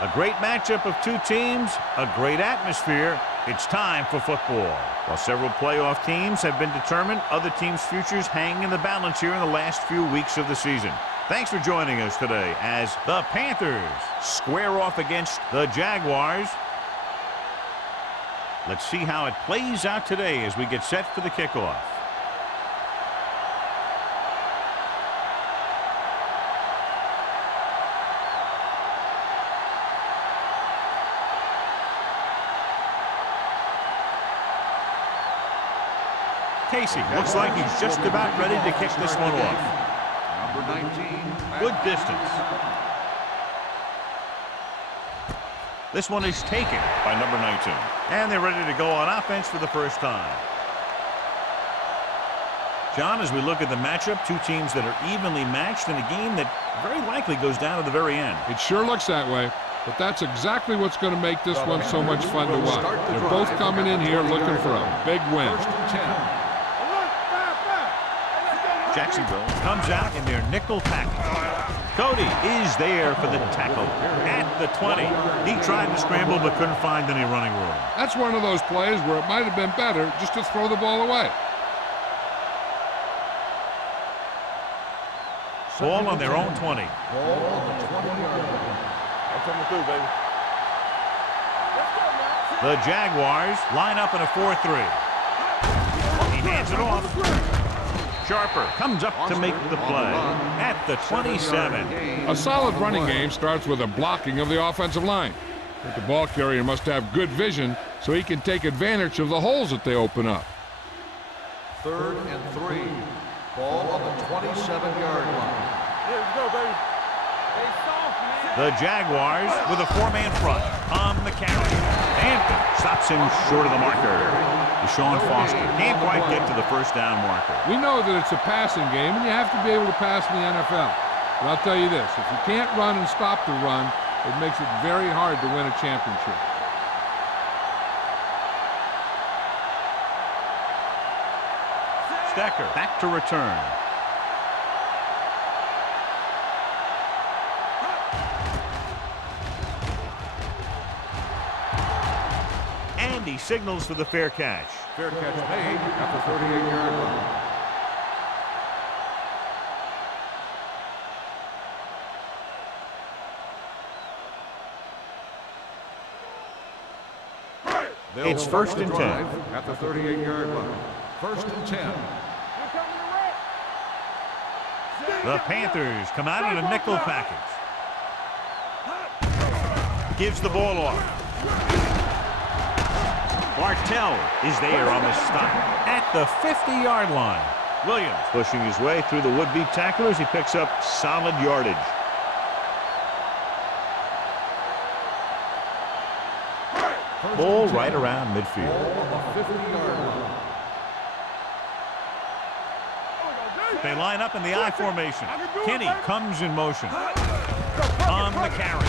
A great matchup of two teams, a great atmosphere. It's time for football. While several playoff teams have been determined, other teams' futures hang in the balance here in the last few weeks of the season. Thanks for joining us today as the Panthers square off against the Jaguars. Let's see how it plays out today as we get set for the kickoff. Casey looks like he's just about ready to kick this one off. Number 19. Good distance. This one is taken by number 19. And they're ready to go on offense for the first time. John, as we look at the matchup, two teams that are evenly matched in a game that very likely goes down to the very end. It sure looks that way. But that's exactly what's going to make this one so much fun to watch. They're both coming in here looking for a big win. Jacksonville comes out in their nickel package. Cody is there for the tackle at the 20. He tried to scramble but couldn't find any running room. That's one of those plays where it might have been better just to throw the ball away. Ball on their own 20. The Jaguars line up in a 4-3. He hands it off. Sharper comes up to make the play at the 27. A solid running game starts with a blocking of the offensive line. But the ball carrier must have good vision so he can take advantage of the holes that they open up. 3rd and 3. Ball on the 27-yard line. Let's go, baby. The Jaguars with a 4-man front on the carry. Hampton stops him short of the marker. Deshaun Foster can't quite get to the first down marker. We know that it's a passing game, and you have to be able to pass in the NFL. But I'll tell you this, if you can't run and stop the run, it makes it very hard to win a championship. Stecker back to return. And he signals for the fair catch. Fair catch made at the 38-yard line. It's 1st and 10. At the 38-yard line. 1st and 10. The Panthers come out in a nickel package. Gives the ball off. Martell is there on the stop at the 50-yard line. Williams pushing his way through the would-be tacklers. He picks up solid yardage. Ball right around midfield. They line up in the I formation. Kenny comes in motion. On the carry.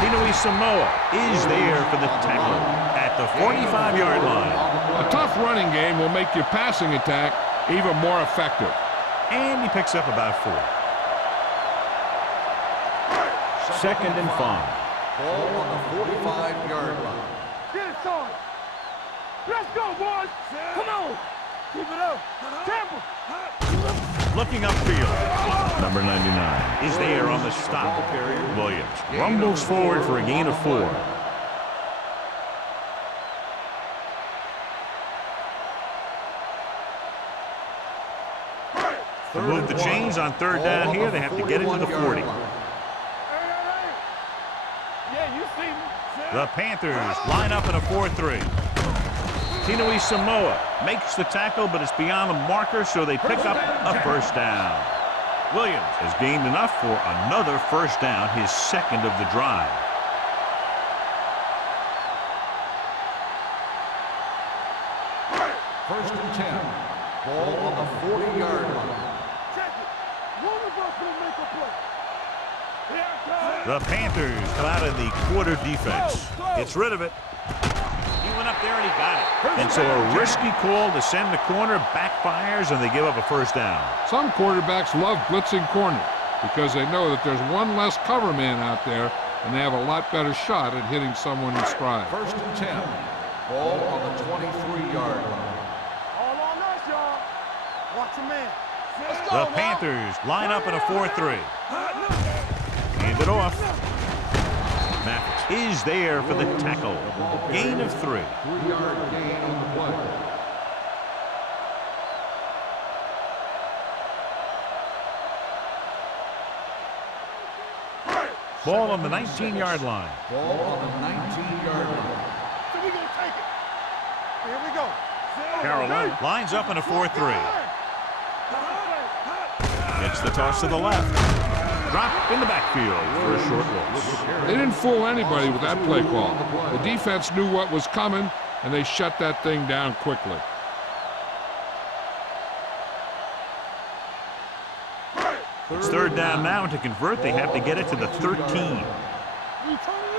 Tinui Samoa is there for the tackle at the 45-yard line. A tough running game will make your passing attack even more effective. And he picks up about 4. 2nd and 5. Ball on the 45-yard line. Get it started. Let's go, boys. Come on. Keep it up. Temple. Looking upfield. Number 99 is there on the stop. Williams rumbles forward for a gain of 4. To move the chains on 3rd down here, they have to get it to the 40. Yeah, you see me. The Panthers line up in a 4-3. Tinui Samoa makes the tackle, but it's beyond the marker, so they pick up a first down. Williams has gained enough for another first down, his 2nd of the drive. First and 10. Ball on the 40-yard line. Check it. One of us will make a play. Here it comes. The Panthers come out in the quarter defense. Gets rid of it. He went up there and he got it. And so a risky call to send the corner backfires, and they give up a first down. Some quarterbacks love blitzing corner because they know that there's one less cover man out there and they have a lot better shot at hitting someone in stride. 1st and 10. Ball on the 23-yard line. All on us, y'all. Watch your man. The Panthers line up in a 4-3. Hand it off. Mathis is there for the tackle. Gain of 3. 3-yard gain on the play. Ball on the 19-yard line. Ball on the 19-yard line. So we gonna take it. Here we go. Carolina lines up in a 4-3. Gets the toss to the left. Drop in the backfield for a short loss. They didn't fool anybody with that play call. The defense knew what was coming, and they shut that thing down quickly. It's 3rd down now, and to convert, they have to get it to the 13. We turning it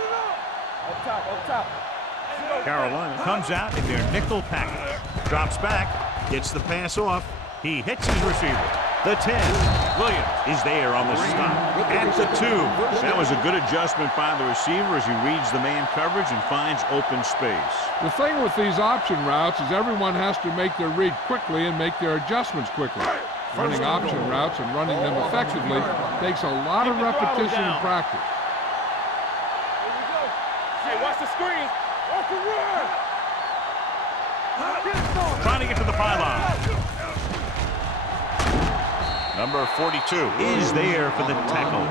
up. Up top. Carolina comes out in their nickel package. Drops back, gets the pass off. He hits his receiver. The 10. Williams is there on the stop. At the 2. That was a good adjustment by the receiver as he reads the man coverage and finds open space. The thing with these option routes is everyone has to make their read quickly and make their adjustments quickly. Running option routes and running them effectively takes a lot of repetition and practice. Here we go. Hey, watch the screen. Watch the run. Trying to get to the pylon. Number 42 is there for the tackle.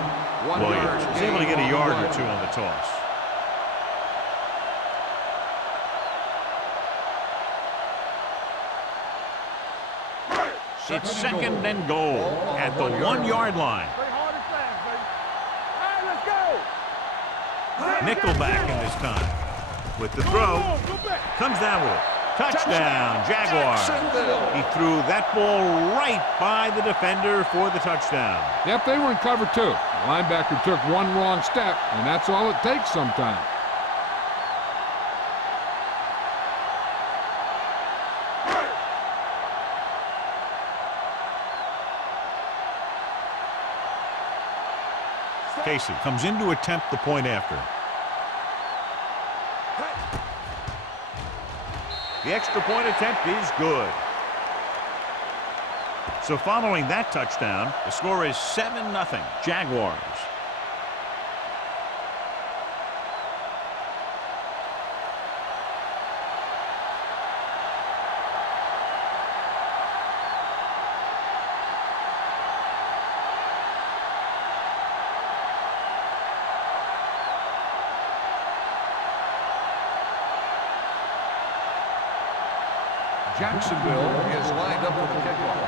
Williams is able to get a yard or 2 on the toss. It's 2nd and goal at the 1-yard line. Play hard and fast, baby. All right, let's go. Nickelback in this time. With the throw, Go back. comes down with it. Touchdown, Jaguars. He threw that ball right by the defender for the touchdown. Yep, they were in cover 2. The linebacker took one wrong step, and that's all it takes sometimes. Casey comes in to attempt the point after. The extra point attempt is good. So following that touchdown, the score is 7-0 Jaguars. Jacksonville is lined up for the kickoff.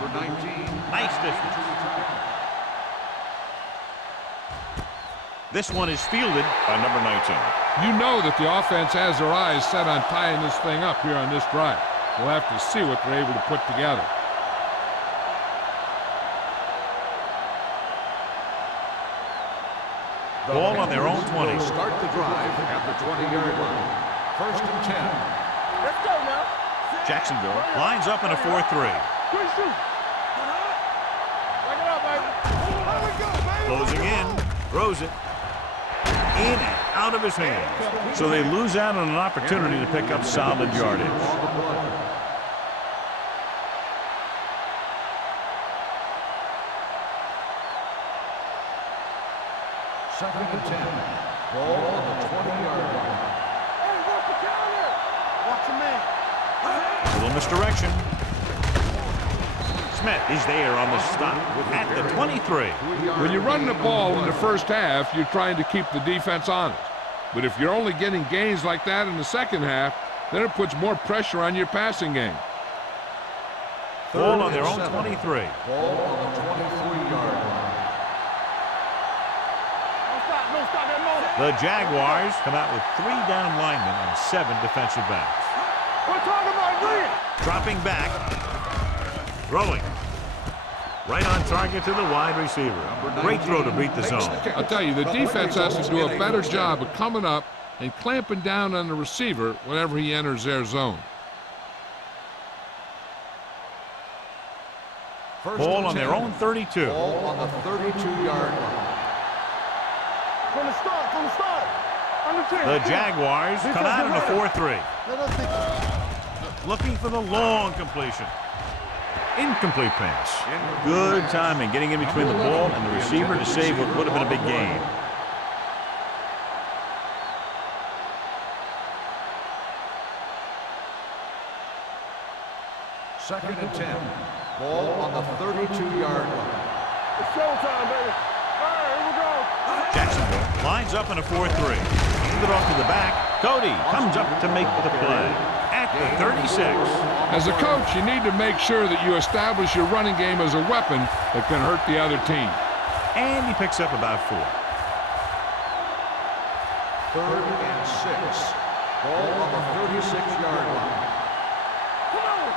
Number 19. Nice distance. This one is fielded by number 19. You know that the offense has their eyes set on tying this thing up here on this drive. We'll have to see what they're able to put together. Ball on their own 20. Start the drive at the 20-yard line. 1st and 10. Let's go now. Jacksonville lines up in a 4-3. Quick shoot. Bring it up, baby. There we go, baby. Closing in, throws it in and out of his hands. So they lose out on an opportunity to pick up solid yardage. Second and 10. Ball on the 20-yard line. Hey, work the counter. Watch your man. A little misdirection. Smith is there on the stop at the 23. When you're running the ball in the first half, you're trying to keep the defense honest. But if you're only getting gains like that in the second half, then it puts more pressure on your passing game. Ball on their own 23. Ball on the 23-yard line. Don't stop that moment. The Jaguars come out with 3 down linemen and 7 defensive backs. We're talking about Williams. Dropping back. Throwing. Right on target to the wide receiver. Great throw to beat the zone. I'll tell you, the defense has to do a better job of coming up and clamping down on the receiver whenever he enters their zone. First Ball and on their 10. own 32. Ball on the 32-yard line. From the start. The Jaguars come out in a 4-3. Looking for the long completion. Incomplete pass. Good timing, getting in between the ball and the receiver to save what would have been a big gain. Second and 10. Ball on the 32-yard line. It's showtime, baby. All right, here we go. Jacksonville lines up in a 4-3. Hand it off to the back. Cody comes up to make the play at the 36. As a coach, you need to make sure that you establish your running game as a weapon that can hurt the other team. And he picks up about 4. Third and 6. Ball on the 36-yard line. Come on.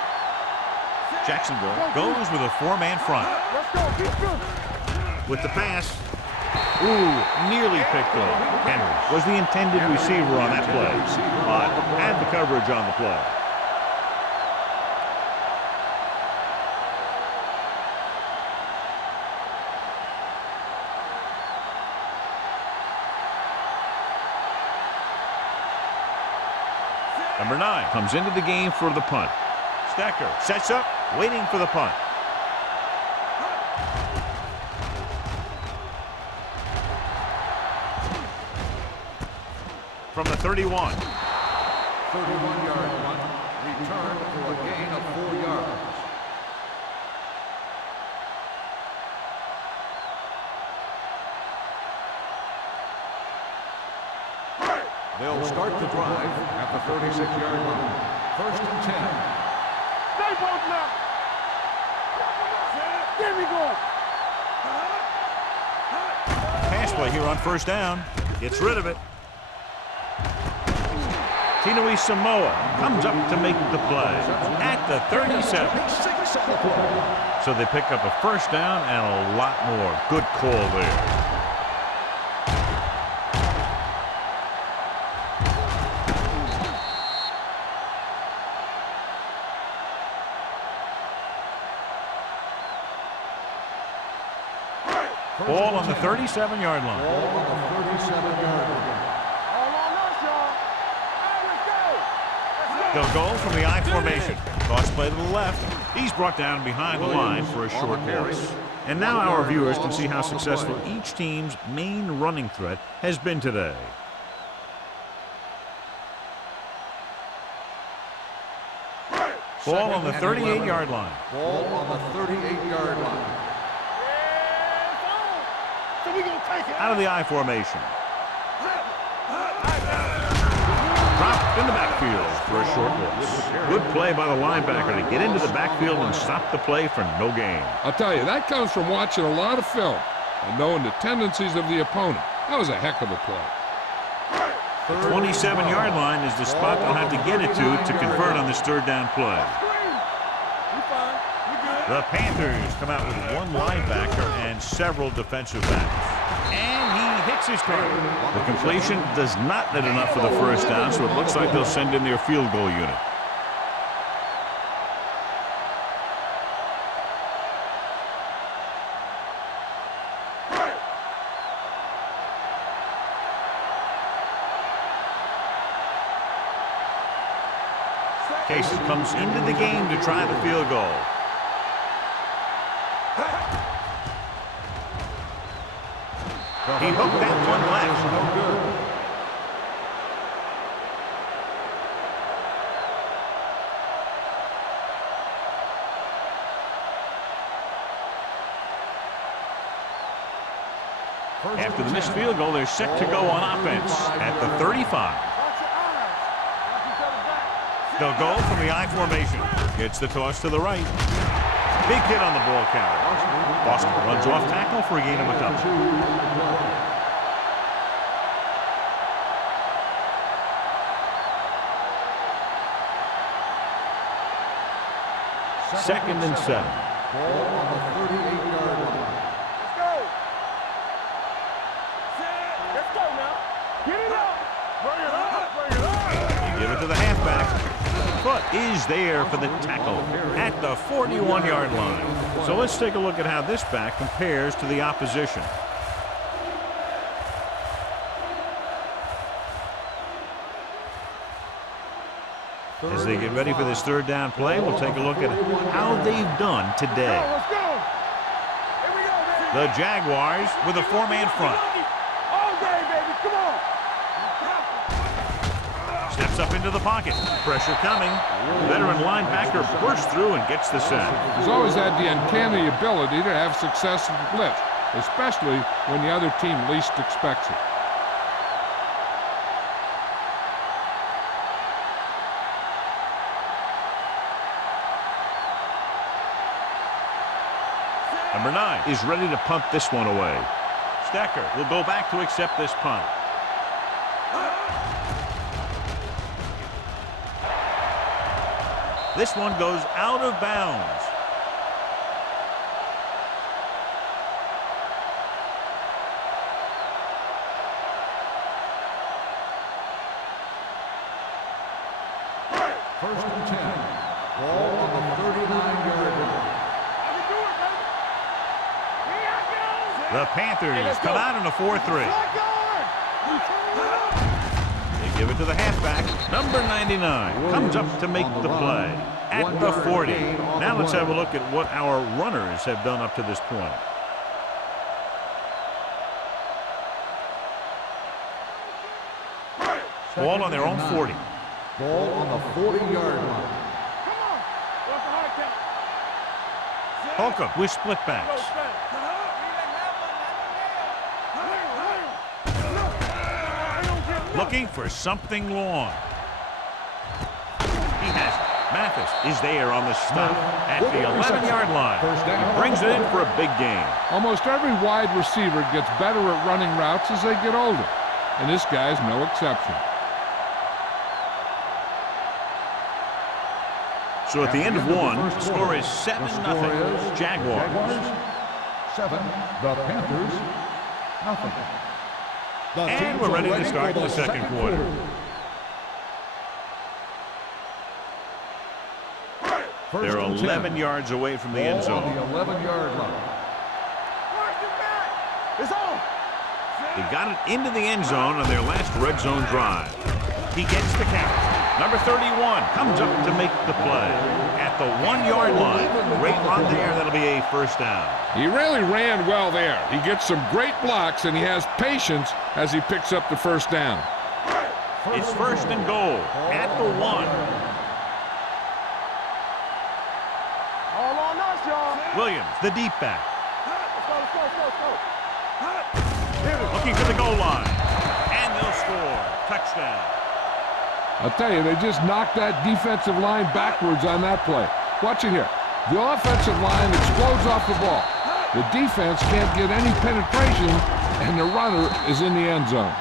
Jacksonville goes with a 4-man front. Let's go. Keep moving. With the pass. Ooh, nearly picked off. Henry was the intended receiver on that play, but had the coverage on the play. Number 9 comes into the game for the punt. Stecker sets up, waiting for the punt. From the 31. 31-yard punt. Return for a gain of 4 yards. They'll start the drive at the 36-yard line. First and 10. Stay both now. There we go. Pass play here on first down. Gets rid of it. Tinui Samoa comes up to make the play at the 37. So they pick up a first down and a lot more. Good call there. Ball on the 37-yard line. Ball on the 37-yard line. All on us, y'all. All right, let's go. They'll go from the I formation. Toss play to the left. He's brought down behind the line for a short loss. And now our viewers can see how successful each team's main running threat has been today. Ball on the 38-yard line. Ball on the 38-yard line. So we gonna take it. Out of the I formation. Dropped in the backfield for a short loss. Good play by the linebacker to get into the backfield and stop the play for no gain. I'll tell you, that comes from watching a lot of film and knowing the tendencies of the opponent. That was a heck of a play. The 27-yard line is the spot they'll have to get it to convert on this third down play. The Panthers come out with one linebacker and several defensive backs. And he hits his target. The completion does not net enough for the first down, so it looks like they'll send in their field goal unit. Casey comes into the game to try the field goal. He hooked that one left. No good. After the missed field goal, they're set to go on offense at the 35. They'll go from the I formation. Gets the toss to the right. Big hit on the ball carrier. Boston runs off tackle for a gain of a couple. Second and 7. Ball on the 38-yard line. Let's go. Let's go now. Get it up. Bring it up. Bring it up. You give it to the halfback. Foot is there for the tackle at the 41-yard line. So let's take a look at how this back compares to the opposition. As they get ready for this third down play, we'll take a look at how they've done today. Let's go. Here we go, baby. The Jaguars with a four-man front. All day, baby. Come on. Steps up into the pocket. Pressure coming. Veteran linebacker bursts through and gets the sack. He's always had the uncanny ability to have success in the blitz, especially when the other team least expects it. Number 9 is ready to punt this one away. Stecker will go back to accept this punt. This one goes out of bounds. First and 10. Ball on the 39-yard line. The Panthers come out in a 4-3. They give it to the halfback. Number 99 comes up to make the play at the 40. Now let's have a look at what our runners have done up to this point. Ball on their own 40. Ball on the 40-yard line. Holcomb with split backs. Looking for something long. He has it. Mathis is there on the stop at the 11-yard line. He brings it in for a big gain. Almost every wide receiver gets better at running routes as they get older, and this guy's no exception. So at the end of one, the score is 7-0 Jaguars. 7, the Panthers, nothing. And we're ready to start the second quarter. They're 11 yards away from the end zone. On the 11-yard line. It's on. They got it into the end zone on their last red zone drive. He gets the count. Number 31 comes up to make the play at the 1-yard line. Great run there. That'll be a first down. He really ran well there. He gets some great blocks, and he has patience as he picks up the first down. It's first and goal at the 1. All on us, y'all. Williams, the deep back. Let's go. Looking for the goal line. And they'll score. Touchdown. I'll tell you, they just knocked that defensive line backwards on that play. Watch it here. The offensive line explodes off the ball. The defense can't get any penetration, and the runner is in the end zone.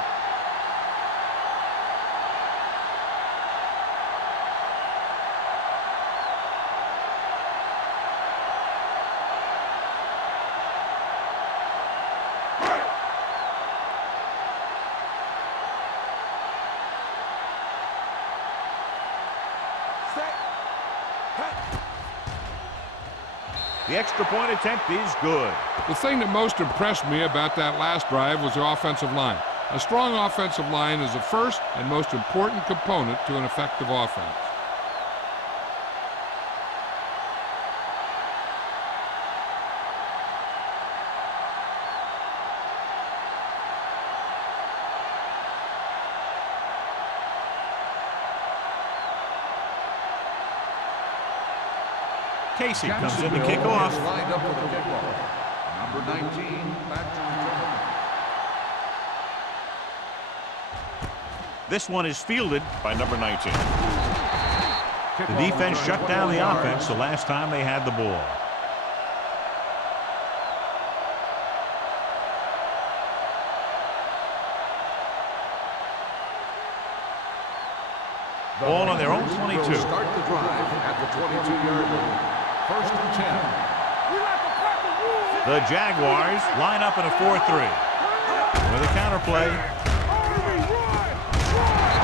The extra point attempt is good. The thing that most impressed me about that last drive was the offensive line. A strong offensive line is the first and most important component to an effective offense. Casey comes in to kick off. Lined up for the kickoff. Number 19, back to return. This one is fielded by number 19. The defense shut down the offense the last time they had the ball. Ball on their own 22. Start the drive at the 22-yard line. First and 10. The Jaguars line up in a 4-3. With a counterplay.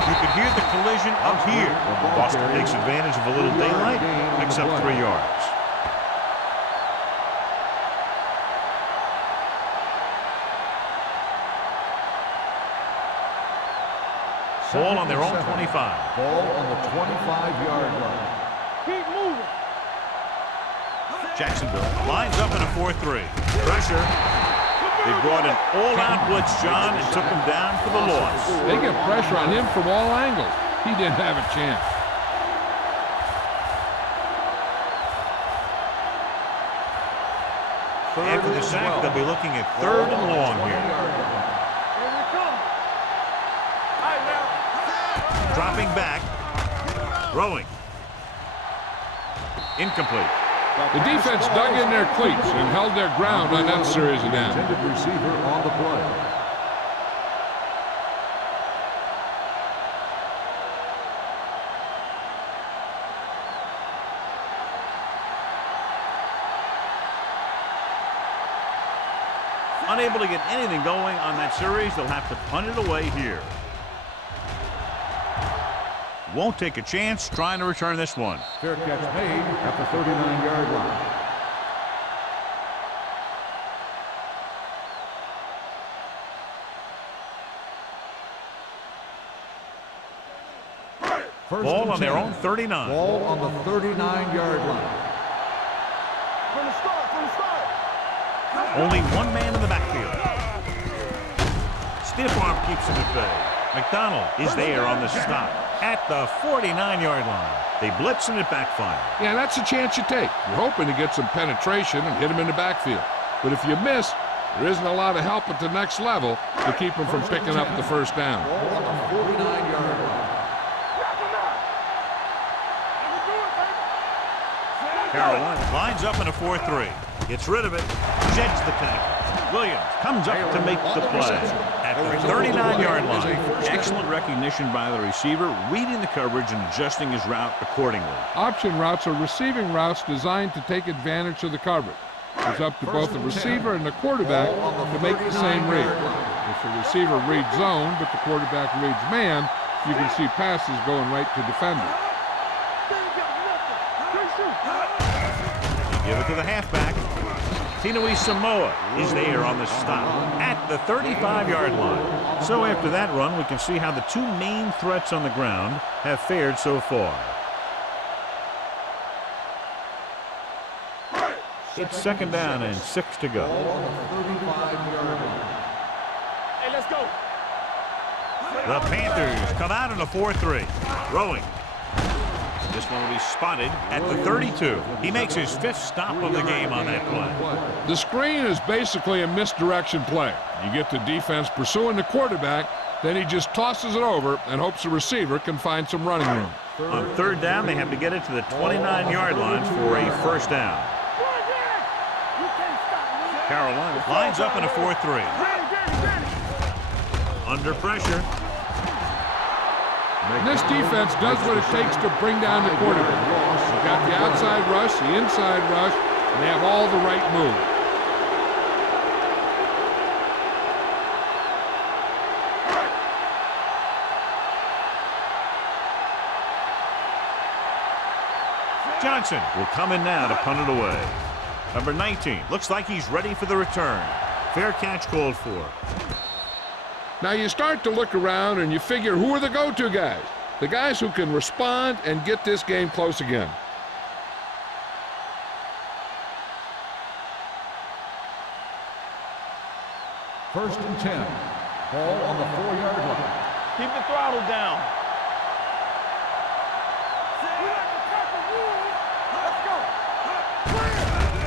You could hear the collision up here. Boston takes advantage of a little daylight, picks up 3 yards. Ball on their own 7. 25. Ball on the 25-yard line. Keep moving. Jacksonville lines up in a 4-3. Pressure. They brought an all-out blitz, John, and took him down for the loss. They get pressure on him from all angles. He didn't have a chance. After the sack, they'll be looking at 3rd and long here. Here we come. All right, now. Dropping back. Throwing. Incomplete. The defense dug in their cleats and held their ground on that series of downs. Intended receiver on the play. Unable to get anything going on that series, they'll have to punt it away here. Won't take a chance trying to return this one. Fair catch made at the 39-yard line. Ball on their own 39. Ball on the 39-yard line. From the start. Only one man in the backfield. Stiff arm keeps him at bay. McDonald is there on the stop at the 49-yard line. They blitz and it backfires. Yeah, that's a chance you take. You're hoping to get some penetration and hit him in the backfield. But if you miss, there isn't a lot of help at the next level to keep him from picking up the first down. Ball on the 49-yard line. Carolina lines up in a 4-3. Gets rid of it. Sheds the tackle. Williams comes up to make the play at the 39-yard line. Excellent recognition by the receiver, reading the coverage and adjusting his route accordingly. Option routes are receiving routes designed to take advantage of the coverage. It's up to both the receiver and the quarterback to make the same read. If the receiver reads zone, but the quarterback reads man, you can see passes going right to defenders. Give it to the halfback. Tinui Samoa is there on the stop at the 35-yard line. So after that run, we can see how the two main threats on the ground have fared so far. It's 2nd down and 6 to go. Ball on the 35-yard line. Hey, let's go. The Panthers come out in a 4-3. Throwing. This one will be spotted at the 32. He makes his 5th stop of the game on that play. The screen is basically a misdirection play. You get the defense pursuing the quarterback, then he just tosses it over and hopes the receiver can find some running room. On 3rd down, they have to get it to the 29-yard line for a 1st down. Carolina lines up in a 4-3. Under pressure. This defense does what it takes to bring down the quarterback. They've got the outside rush, the inside rush, and they have all the right moves. Johnson will come in now to punt it away. Number 19 looks like he's ready for the return. Fair catch called for. Now you start to look around and you figure, who are the go-to guys? The guys who can respond and get this game close again. First and 10. Ball on the 4-yard line. Keep the throttle down.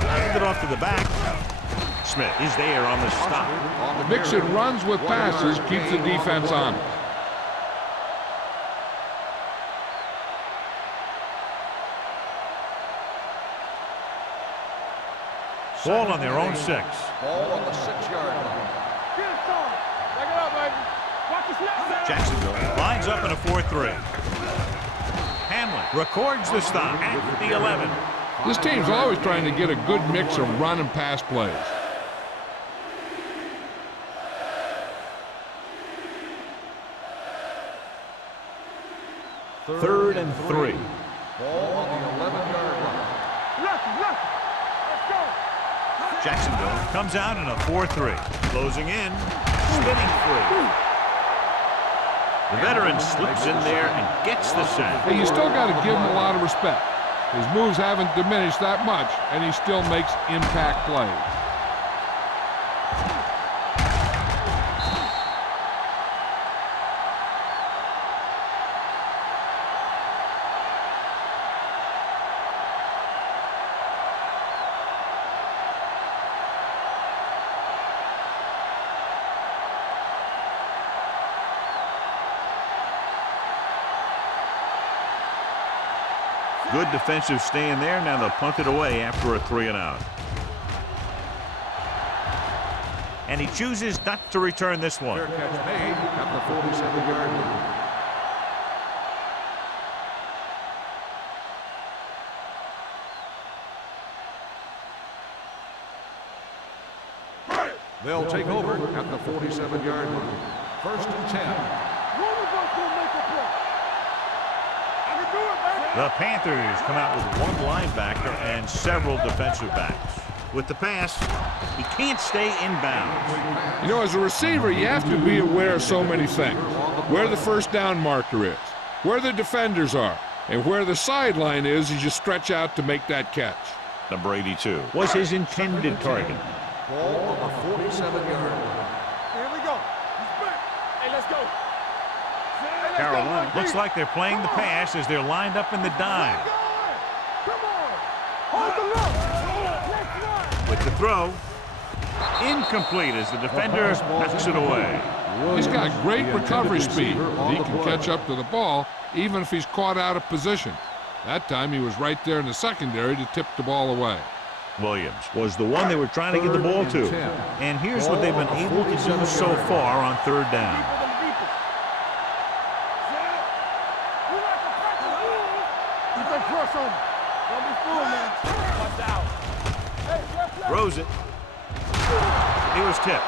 Hand it off to the back. Smith is there on the stop. Mixing runs with passes keeps the defense on. Ball on their own 6. Ball on the 6-yard line. Back it up, baby. Watch the snap. Jacksonville lines up in a 4-3. Hamlin records the stop at the 11. This team's always trying to get a good mix of run and pass plays. Third and 3. Ball on the 11-yard line. Let's go. Jacksonville comes out in a 4-3. Closing in. Spinning free. The veteran slips in there and gets the sack. Hey, you still got to give him a lot of respect. His moves haven't diminished that much, and he still makes impact plays. Good defensive stand there. Now they'll punt it away after a 3-and-out. And he chooses not to return this one. Fair catch made at the 47-yard line. They'll take over at the 47-yard line. 1st and 10. The Panthers come out with one linebacker and several defensive backs. With the pass, he can't stay inbounds. You know, as a receiver, you have to be aware of so many things. Where the first down marker is, where the defenders are, and where the sideline is as you stretch out to make that catch. Number 82 was his intended target. Ball on the 47-yard line. Here we go. He's back. Hey, let's go. Carolina looks like they're playing the pass as they're lined up in the dime. Come on. Hold the look. With the throw, incomplete as the defender knocks it away. He's got great recovery speed. He can catch up to the ball even if he's caught out of position. That time he was right there in the secondary to tip the ball away. Williams was the one they were trying to get the ball to. And here's what they've been able to do so far on 3rd down. Throws it. He was tipped.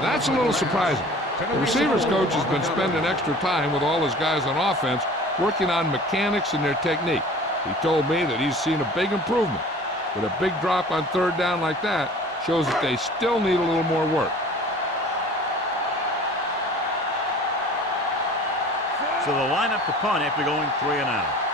That's a little surprising. The receivers coach has been spending extra time with all his guys on offense working on mechanics and their technique. He told me that he's seen a big improvement. But a big drop on 3rd down like that shows that they still need a little more work. So they'll line up the punt after going 3-and-out.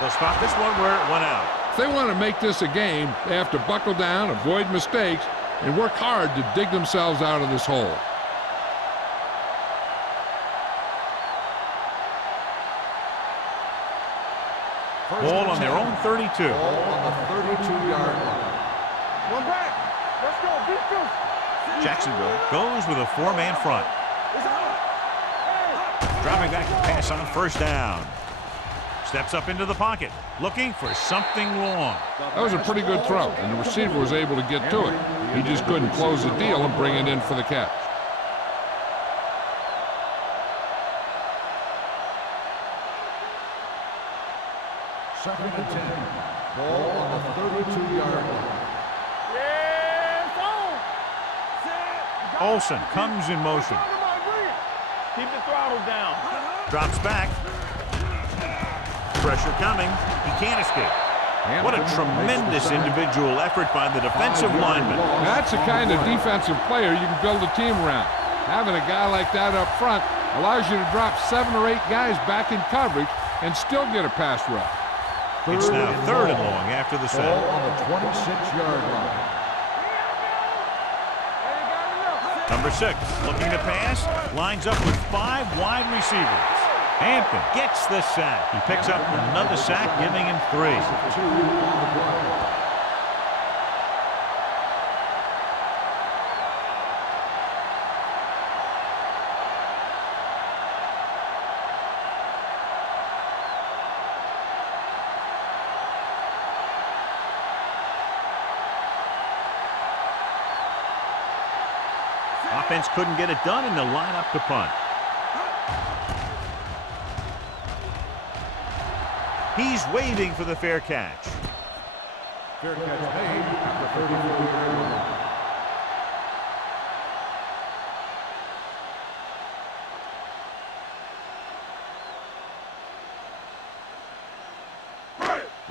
They'll spot this one where it went out. If they want to make this a game, they have to buckle down, avoid mistakes, and work hard to dig themselves out of this hole. Ball on their own 32. Ball on the 32-yard line. One back. Let's go. Defense. Jacksonville goes with a 4-man front. Dropping back to pass on 1st down. Steps up into the pocket, looking for something long. That was a pretty good throw, and the receiver was able to get to it. He just couldn't close the deal and bring it in for the catch. Second and 10. Ball on the 32-yard line. Olsen comes in motion. Keep the throttle down. Drops back. Pressure coming. He can't escape. What a tremendous individual effort by the defensive lineman. That's the kind of defensive player you can build a team around. Having a guy like that up front allows you to drop 7 or 8 guys back in coverage and still get a pass rush. It's now 3rd and long after the Ball set. on the 26-yard line. Number 6 looking to pass. Lines up with 5 wide receivers. Hampton gets the sack. He picks up another sack, giving him 3. 2 on the play. Offense couldn't get it done, and they'll line up to punt. He's waving for the fair catch. Fair catch made at the 34-yard line.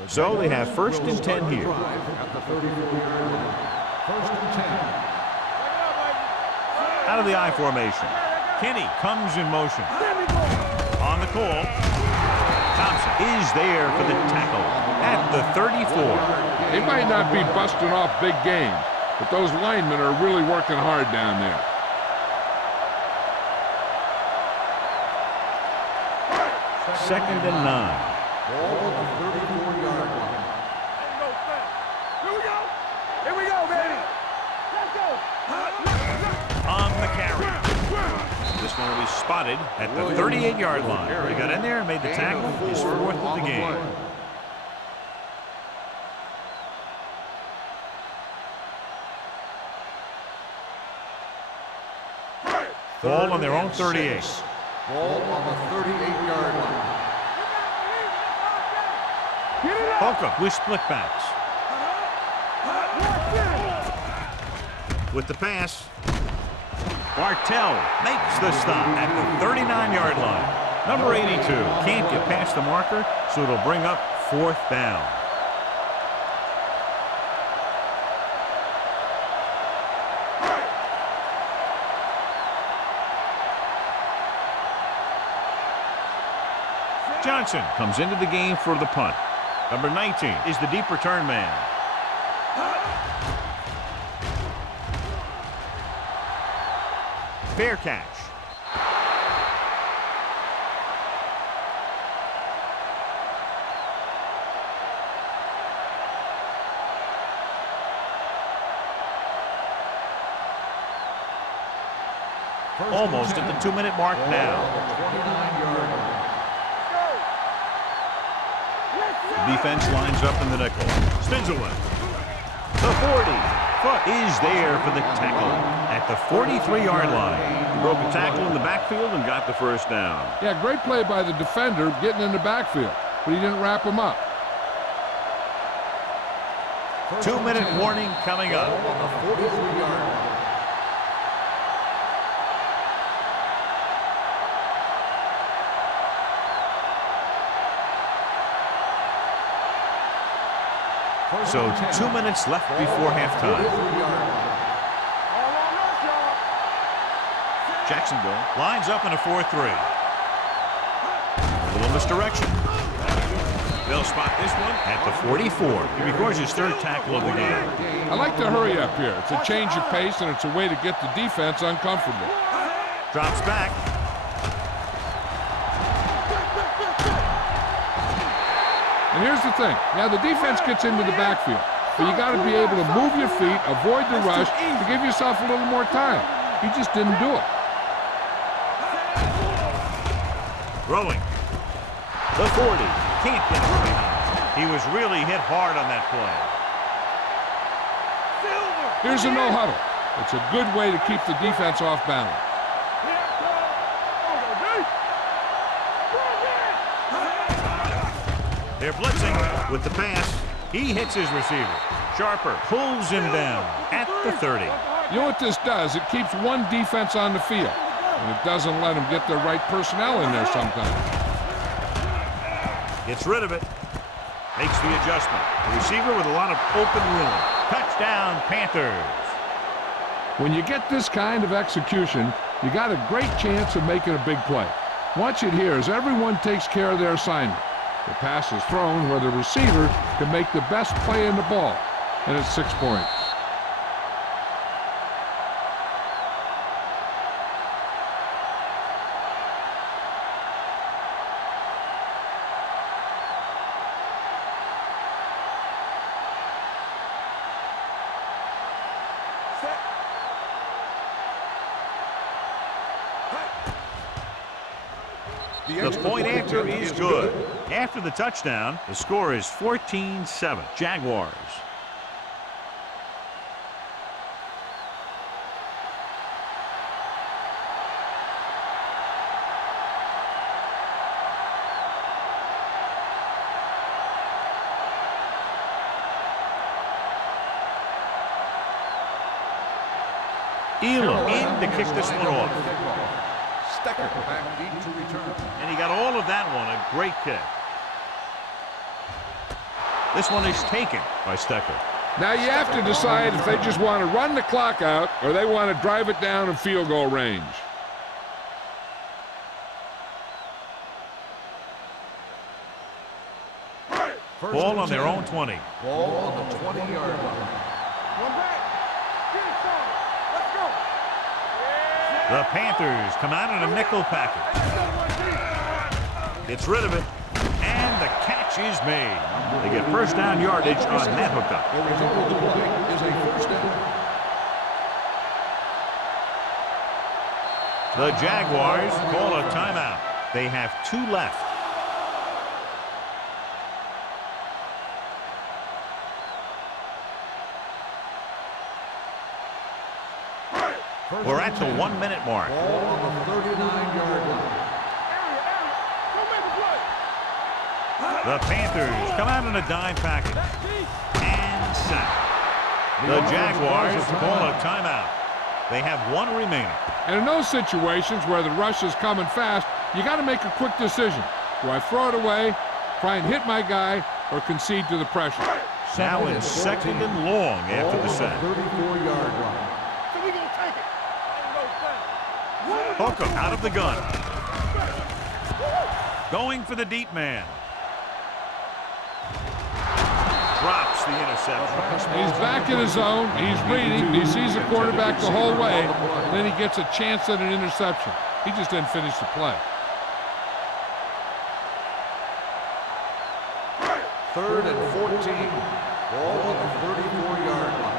So they have first and 10 here. At the 34-yard line. First and 10. Out of the I formation. Kenny comes in motion. On the call. Thompson is there for the tackle at the 34. They might not be busting off big game, but those linemen are really working hard down there. Second and 9. Ball on the 34-yard line. Here we go. Here we go, baby. Let's go. On the carry. This one will be spotted at the 38-yard line. He got in there and made the tackle. His fourth of the game. Ball on their own 38. Ball on the 38-yard line. Holcomb with split backs. With the pass. Bartell makes the stop at the 39-yard line. Number 82 can't get past the marker, so it'll bring up fourth down. Johnson comes into the game for the punt. Number 19 is the deep return man. Fair catch. Almost at the 2-minute mark now. The defense lines up in the nickel. Spins away. The 40 foot is there for the tackle at the 43-yard line. He broke a tackle in the backfield and got the first down. Yeah, great play by the defender getting in the backfield, but he didn't wrap him up. 2-minute warning coming up. On the 43-yard line. So 2 minutes left before halftime. Jacksonville lines up in a 4-3. A little misdirection. They'll spot this one at the 44. He records his third tackle of the game. I like to hurry up here. It's a change of pace, and it's a way to get the defense uncomfortable. Drops back. And here's the thing. Now, the defense gets into the backfield, but you got to be able to move your feet, avoid the rush, to give yourself a little more time. He just didn't do it. Throwing. The 40. Can't get it behind. He was really hit hard on that play. Here's a no huddle. It's a good way to keep the defense off balance. They're blitzing with the pass. He hits his receiver. Sharper pulls him down at the 30. You know what this does? It keeps one defense on the field, and it doesn't let them get the right personnel in there sometimes. Gets rid of it. Makes the adjustment. The receiver with a lot of open room. Touchdown, Panthers. When you get this kind of execution, you got a great chance of making a big play. Watch it here as everyone takes care of their assignment. The pass is thrown where the receiver can make the best play in the ball, and it's 6 points. The point after is good. After the touchdown, the score is 14-7. Jaguars. Elam in to kick this one off. Stecker back deep to return. And he got all of that one. A great kick. This one is taken by Stecker. Now you have to decide if they just want to run the clock out or they want to drive it down in field goal range. Ball on their own 20. Ball on the 20-yard line. One back. Get it, son. Let's go. The Panthers come out in a nickel package. Gets rid of it, and the catch is made. They get first down yardage on that hookup. The result of the play is a first down. The Jaguars call a timeout. They have 2 left. We're at the 1-minute mark. Ball on the 39-yard line. The Panthers come out in a dime package. And sack. The Jaguars call a timeout. They have 1 remaining. And in those situations where the rush is coming fast, you got to make a quick decision. Do I throw it away, try and hit my guy, or concede to the pressure? Now in second and long after the sack. 34-yard line. So we gonna take it. Hooker out of the gun. Going for the deep man. Drops the interception. He's back in his zone. He's reading. He sees the quarterback the whole way. Then he gets a chance at an interception. He just didn't finish the play. Third and 14. Ball on the 34-yard line.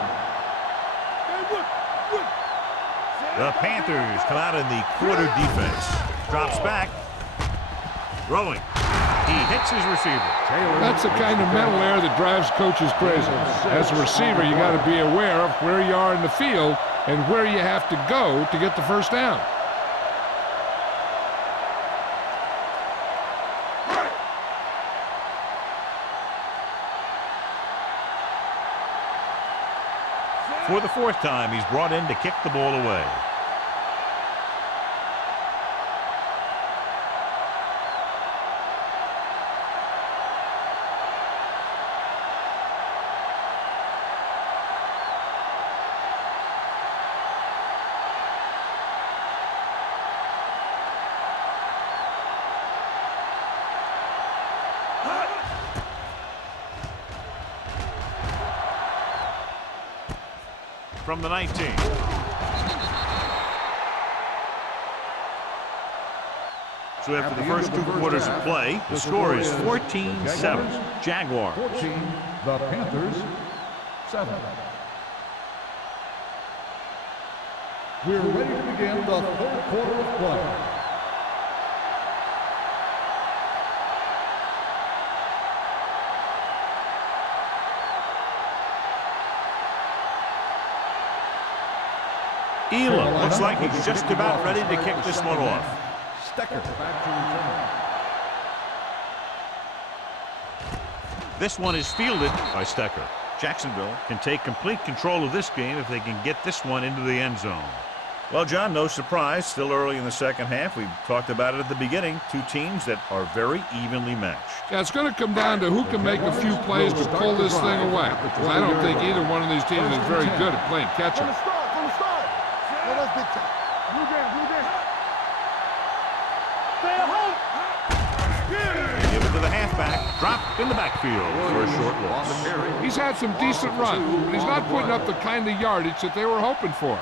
The Panthers come out in the quarter defense. Drops back. Throwing. He hits his receiver. That's the kind of mental error that drives coaches crazy. As a receiver, you got to be aware of where you are in the field and where you have to go to get the first down. For the 4th time, he's brought in to kick the ball away. From the 19. So after the first 2 quarters of play, the score is 14-7. Jaguars. 14, the Panthers, 7. We're ready to begin the 3rd quarter of play. Elam looks like he's just about ready to kick this one off. Stecker back to return. This one is fielded by Stecker. Jacksonville can take complete control of this game if they can get this one into the end zone. Well, John, no surprise. Still early in the second half. We talked about it at the beginning. 2 teams that are very evenly matched. Yeah, it's going to come down to who can make a few plays to pull this thing away. Because I don't think either one of these teams is very good at playing catch-up. That's big time. Blue game. Stay at home. Give it to the halfback. Drop in the backfield for a short loss. He's had some decent runs, but he's not putting up the kind of yardage that they were hoping for.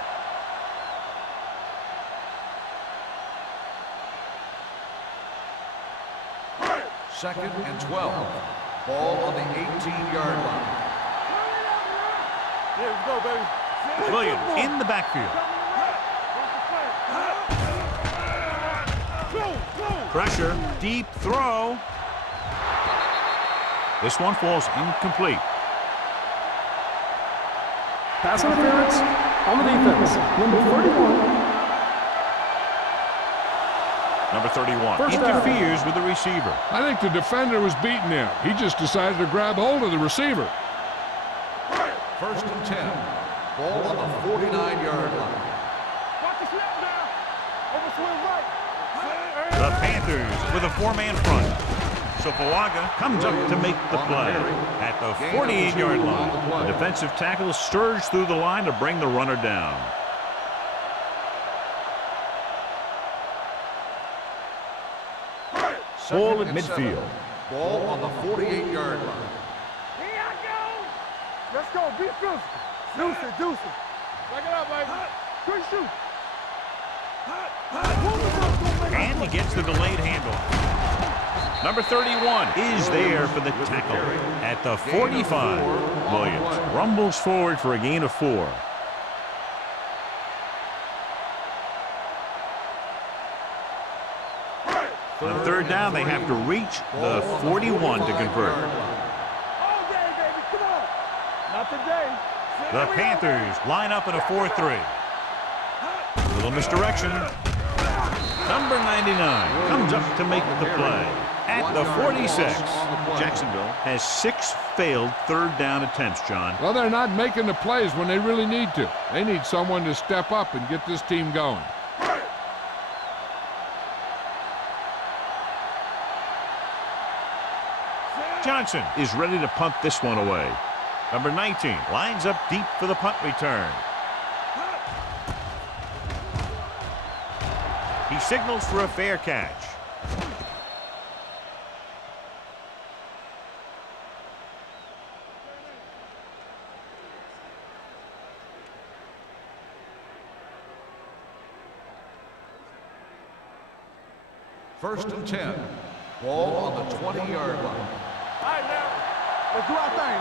Second and 12. Ball on the 18-yard line. Here we go, baby. Williams in the backfield. Pressure, deep throw. This one falls incomplete. Pass interference on the defense. Number 31. Number 31 First down. interferes with the receiver. I think the defender was beaten there. He just decided to grab hold of the receiver. First and 10. Ball on the 49-yard line. Watch the snap now. Over swing right. The Panthers with a 4-man front. Sopoaga comes up to make the play at the 48-yard line. The defensive tackle surged through the line to bring the runner down. Ball at midfield. Ball on the 48-yard line. Here I go. Let's go. Be physical. Deuce it. Back it up, baby. Quick shoot. And he gets the delayed handoff. Number 31 is there for the tackle at the 45. Williams rumbles forward for a gain of 4. On third down, they have to reach the 41 to convert. All day, baby. Come on. Not today. The Panthers line up in a 4-3. Little misdirection. Number 99 comes up to make the play at the 46. Jacksonville has 6 failed third down attempts, John. Well, they're not making the plays when they really need to. They need someone to step up and get this team going. Johnson is ready to punt this one away. Number 19 lines up deep for the punt return. He signals for a fair catch. First and 10. Ball on the 20-yard line. All right, now. Let's do our thing.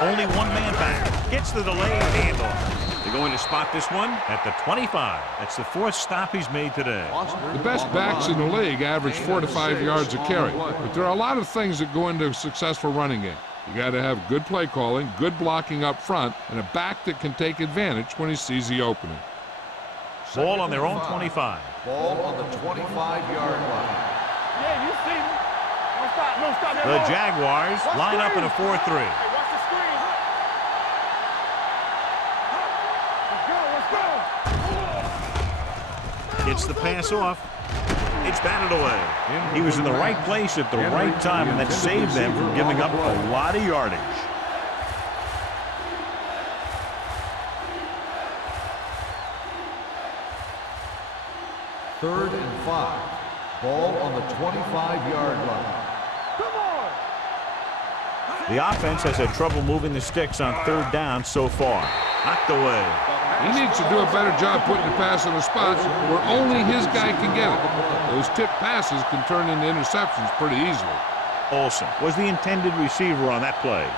Only one man back. Gets the delayed handoff. They're going to spot this one at the 25. That's the 4th stop he's made today. The best backs in the league average 4 to 5 yards a carry. But there are a lot of things that go into a successful running game. You got to have good play calling, good blocking up front, and a back that can take advantage when he sees the opening. Ball on their own 25. Ball on the 25-yard line. Yeah, you see me. No stop. The Jaguars line up in a 4-3. Hey, watch the screen. Let's go. Gets the pass off. It's batted away. He was in the right place at the right time, and that saved them from giving up a lot of yardage. Third and 5. Ball on the 25-yard line. Come on. The offense has had trouble moving the sticks on third down so far. Knocked away. He needs to do a better job putting the pass in the spots where only his guy can get it. Those tip passes can turn into interceptions pretty easily. Olsen was the intended receiver on that play.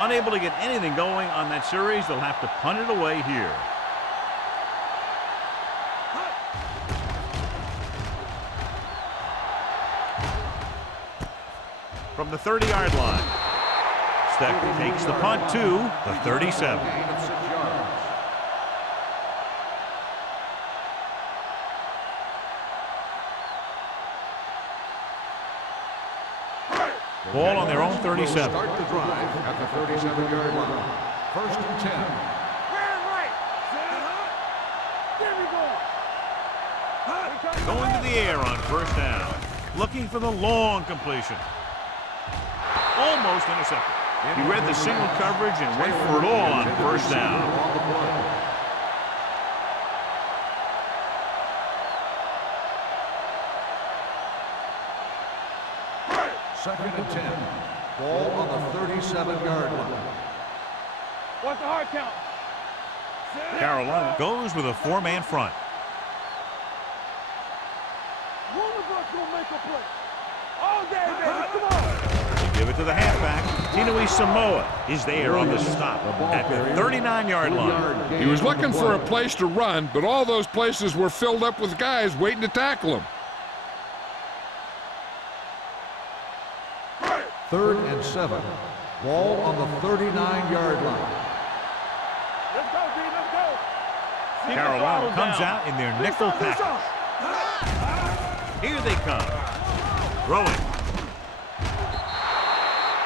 Unable to get anything going on that series, they'll have to punt it away here. From the 30-yard line, Steck takes the punt to the 37. Gain of 6 yards. Ball on their own 37. Start the drive at the 37-yard line. First and 10. Right. There we go. Going to the air on first down. Looking for the long completion. Almost intercepted. He read the single coverage and went for it all on first down. On the play. Second and 10. Ball on the 37-yard line. What's the hard count? Carolina goes with a 4-man front. One of us gonna make a play. All day, baby. Come on. They give it to the halfback. Tinui Samoa is there on the stop at the 39-yard line. He was looking for a place to run, but all those places were filled up with guys waiting to tackle him. Third and 7. Ball on the 39-yard line. Let's go, D. Let's go. Carolina comes out in their nickel package. Here they come. Throwing.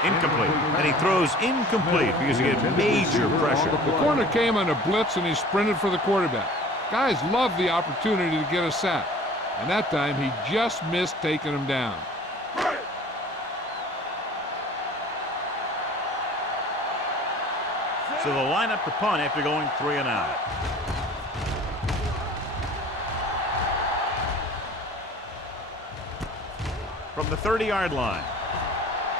Incomplete. And he throws incomplete because he gets major pressure. The corner came on a blitz, and he sprinted for the quarterback. Guys love the opportunity to get a sack. And that time, he just missed taking him down. So they'll line up to punt after going 3 and out. From the 30-yard line.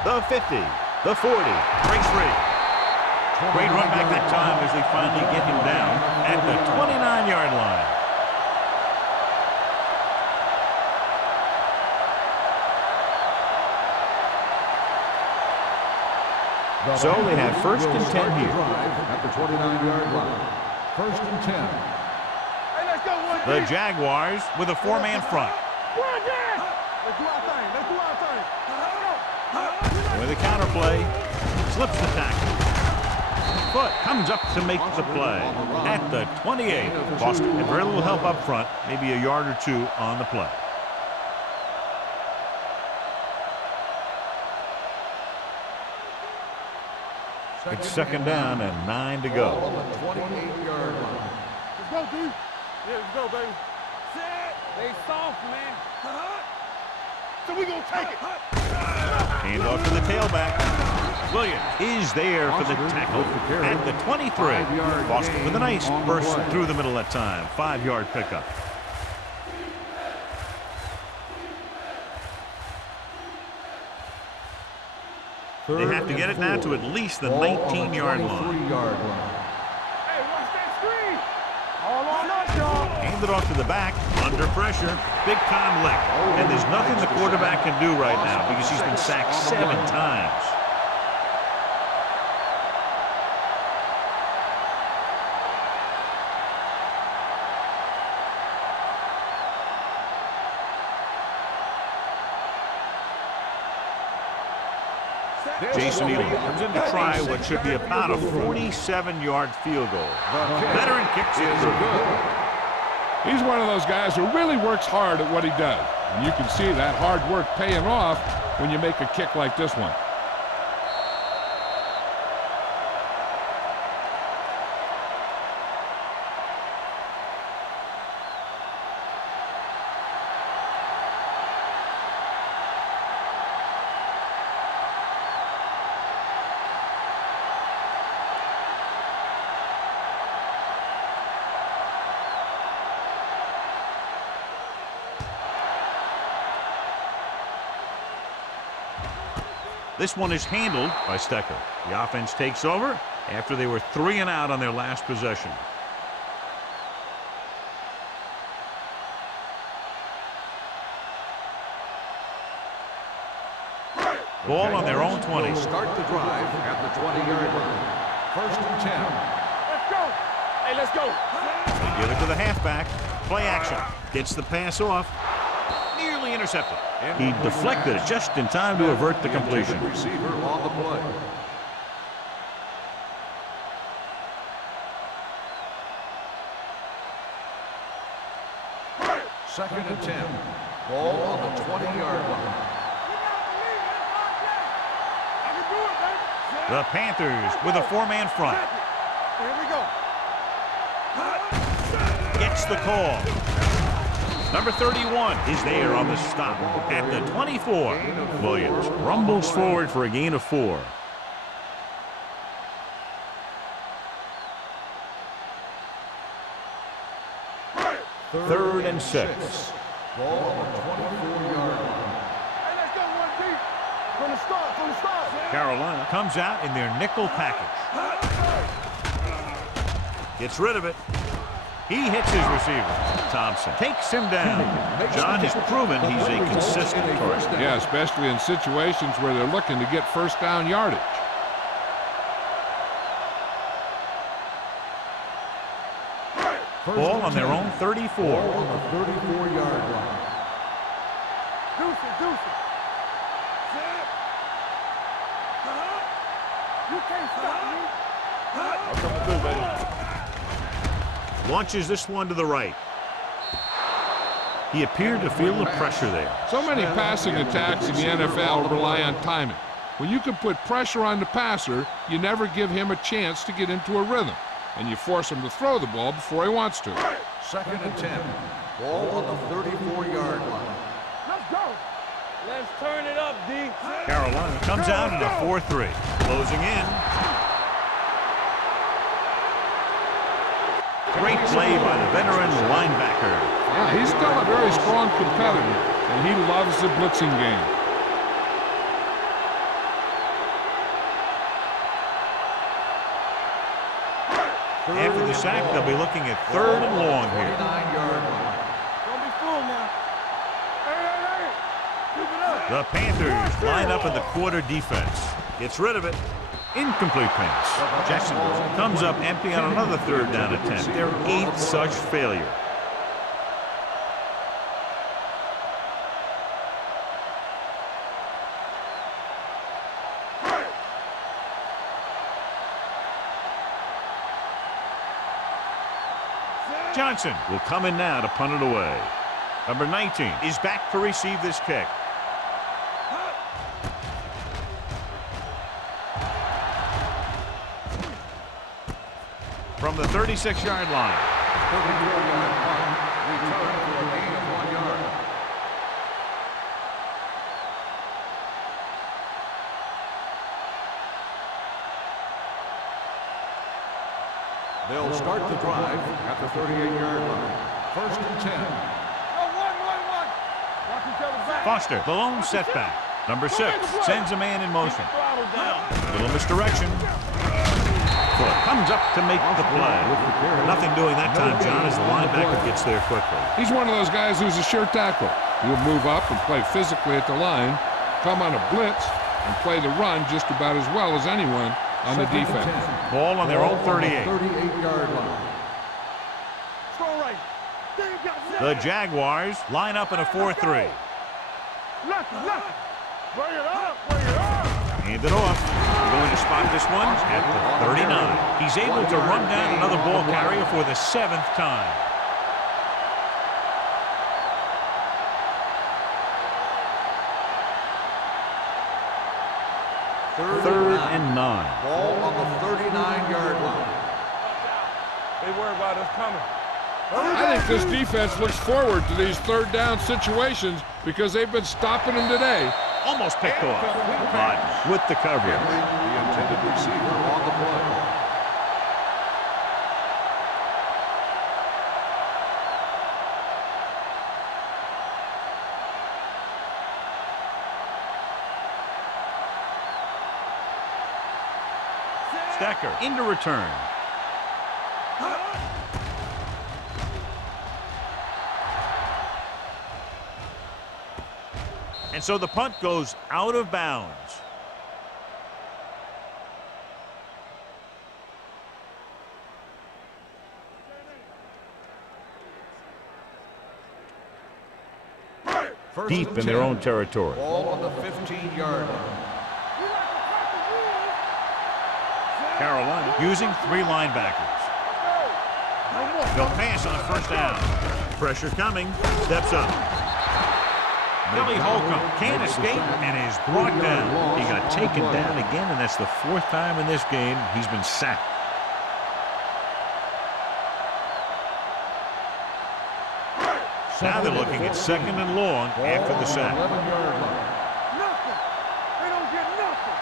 The 50. The 40. Breaks free. Great run back that time as they finally get him down at the 29-yard line. So they have first and 10 here. At the 29-yard line. First and 10. Hey, let's go, one The deep. Jaguars with a 4-man front. One deep. Let's do our thing. Let's do our thing. With a counterplay, slips the tackle. Foot comes up to make the play at the 28. Boston had very little help up front, maybe a yard or two on the play. It's second down and 9 to go. On the 28-yard line. Let's go, D. Yeah, let's go, baby. Set. They soft, man. So we gonna take it. Hand off to the tailback. Williams is there for the tackle at the 23. Boston with a nice burst through the middle that time. 5-yard pickup. They have to get it now to at least the 19-yard line. Hey, watch that screen. All on us, y'all. Hand it off to the back, under pressure, big time lick. And there's nothing the quarterback can do right now because he's been sacked 7 times. Jason Ely comes in to try what should be about a 47-yard field goal. Veteran kicks it through. He's one of those guys who really works hard at what he does. And you can see that hard work paying off when you make a kick like this one. This one is handled by Stecker. The offense takes over after they were 3 and out on their last possession. Ball on their own 20. Start the drive at the 20-yard line. First and 10. Let's go. Hey, let's go. They give it to the halfback. Play action. Gets the pass off. Nearly intercepted. He deflected it just in time to avert the completion. Receiver on the play. Second and 10. Ball on the 20-yard line. I can do it, baby. The Panthers with a 4-man front. Here we go. Gets the call. Number 31 is there on the stop at the 24. Williams rumbles forward for a gain of 4. Third and 6. Ball on the 24-yard line. Hey, let's go, one deep. From the start, from the start. Carolina comes out in their nickel package. Gets rid of it. He hits his receiver. Thompson takes him down. John has proven he's a consistent target. Yeah, especially in situations where they're looking to get first down yardage. Ball on their own 34. Ball on the 34-yard line. Deuce it, deuce it. You can't stop me. I'm coming through, baby. Launches this one to the right. He appeared to feel the pressure there. So many passing attacks in the NFL rely on timing. When you can put pressure on the passer, you never give him a chance to get into a rhythm, and you force him to throw the ball before he wants to. 2nd and 10. Ball on the 34-yard line. Let's go. Let's turn it up, D. Carolina comes out in a 4-3. Closing in. Great play by the veteran linebacker. Yeah, he's still a very strong competitor, and he loves the blitzing game. After the sack, they'll be looking at 3rd and long here. 49-yard line. Don't be fooled now. Hey. Keep it up. The Panthers line up in the quarter defense. Gets rid of it. Incomplete pass. Jacksonville comes up empty on another 3rd down attempt. Their 8th such failure. Johnson will come in now to punt it away. Number 19 is back to receive this kick. From the 36-yard line. 34-yard punt. Return for a gain of 1 yard. They'll start the drive at the 38-yard line. 1st and 10. Go, one. Watch each other back. Foster, the lone setback. Number 6 sends a man in motion. Throttle down. Little misdirection. Foot comes up to make the play. Nothing doing that time, John, as the linebacker gets there quickly. He's one of those guys who's a sure tackle. He'll move up and play physically at the line, come on a blitz, and play the run just about as well as anyone on the defense. Ball on their own 38. 38-yard line. Strong right. There you go. The Jaguars line up in a 4-3. Left. Bring it up. Hand it off. We're going to spot this one at the 39. He's able to run down another ball carrier for the 7th time. Third and 9. Ball on the 39-yard line. They worry about us coming. I think this defense looks forward to these 3rd down situations because they've been stopping them today. Almost picked off, but with the coverage. The intended receiver on the play. Stecker into return. And so the punt goes out of bounds. Deep in their own territory. Ball on the 15-yard line. Carolina using 3 linebackers. They'll pass on 1st down. Pressure coming. Steps up. Billy Holcomb can't escape and is brought down. He got taken down again, and that's the 4th time in this game he's been sacked. Now they're looking at 2nd and long after the sack. 11-yard line. Nothing. They don't get nothing.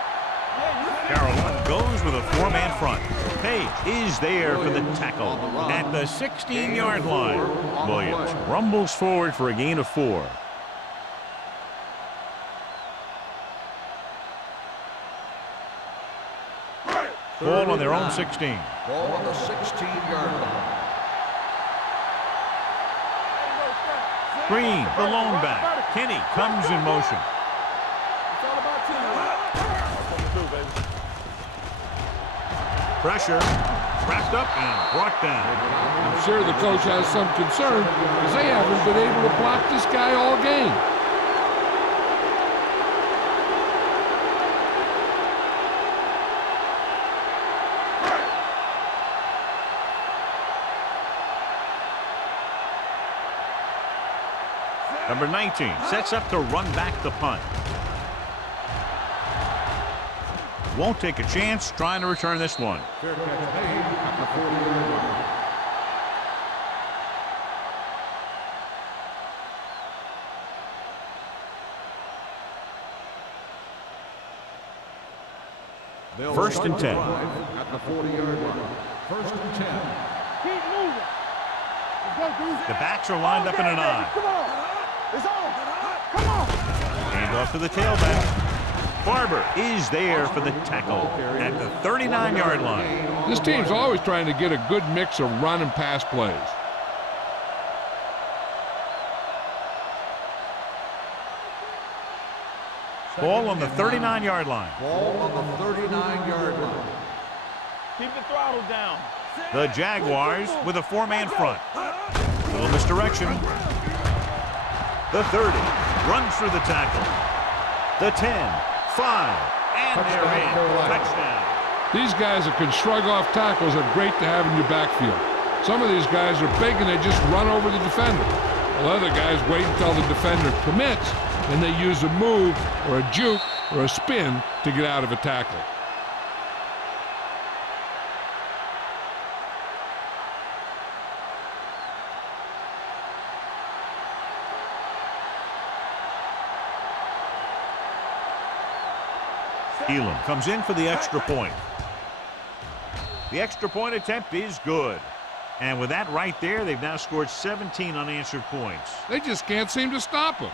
Carolina goes with a 4-man front. Page is there for the tackle at the 16-yard line. Williams rumbles forward for a gain of 4. Ball on their own 16. Ball on the 16-yard line. Green, the lone back. Kenny comes in motion. It's all about teamwork. Pressure. Wrapped up and brought down. I'm sure the coach has some concern because they haven't been able to block this guy all game. Number 19 sets up to run back the punt. won't take a chance trying to return this one. Fair catch made at the 40-yard line. They'll 1st and 10. At the 40-yard line. 1st and 10. Keep moving. Let's go, dude. The backs are lined up in an I. Come on. It's on. Come on. Hand off to the tailback. Barber is there for the tackle at the 39-yard line. This team's always trying to get a good mix of run and pass plays. Ball on the 39-yard line. Ball on the 39-yard line. Keep the throttle down. The Jaguars with a 4-man front. Little misdirection. The 30 runs through the tackle. The 10, 5, and they're in. Touchdown. These guys that can shrug off tackles are great to have in your backfield. Some of these guys are big and they just run over the defender. While other guys wait until the defender commits, and they use a move or a juke or a spin to get out of a tackle. Elam comes in for the extra point. The extra point attempt is good. And with that right there, they've now scored 17 unanswered points. They just can't seem to stop him.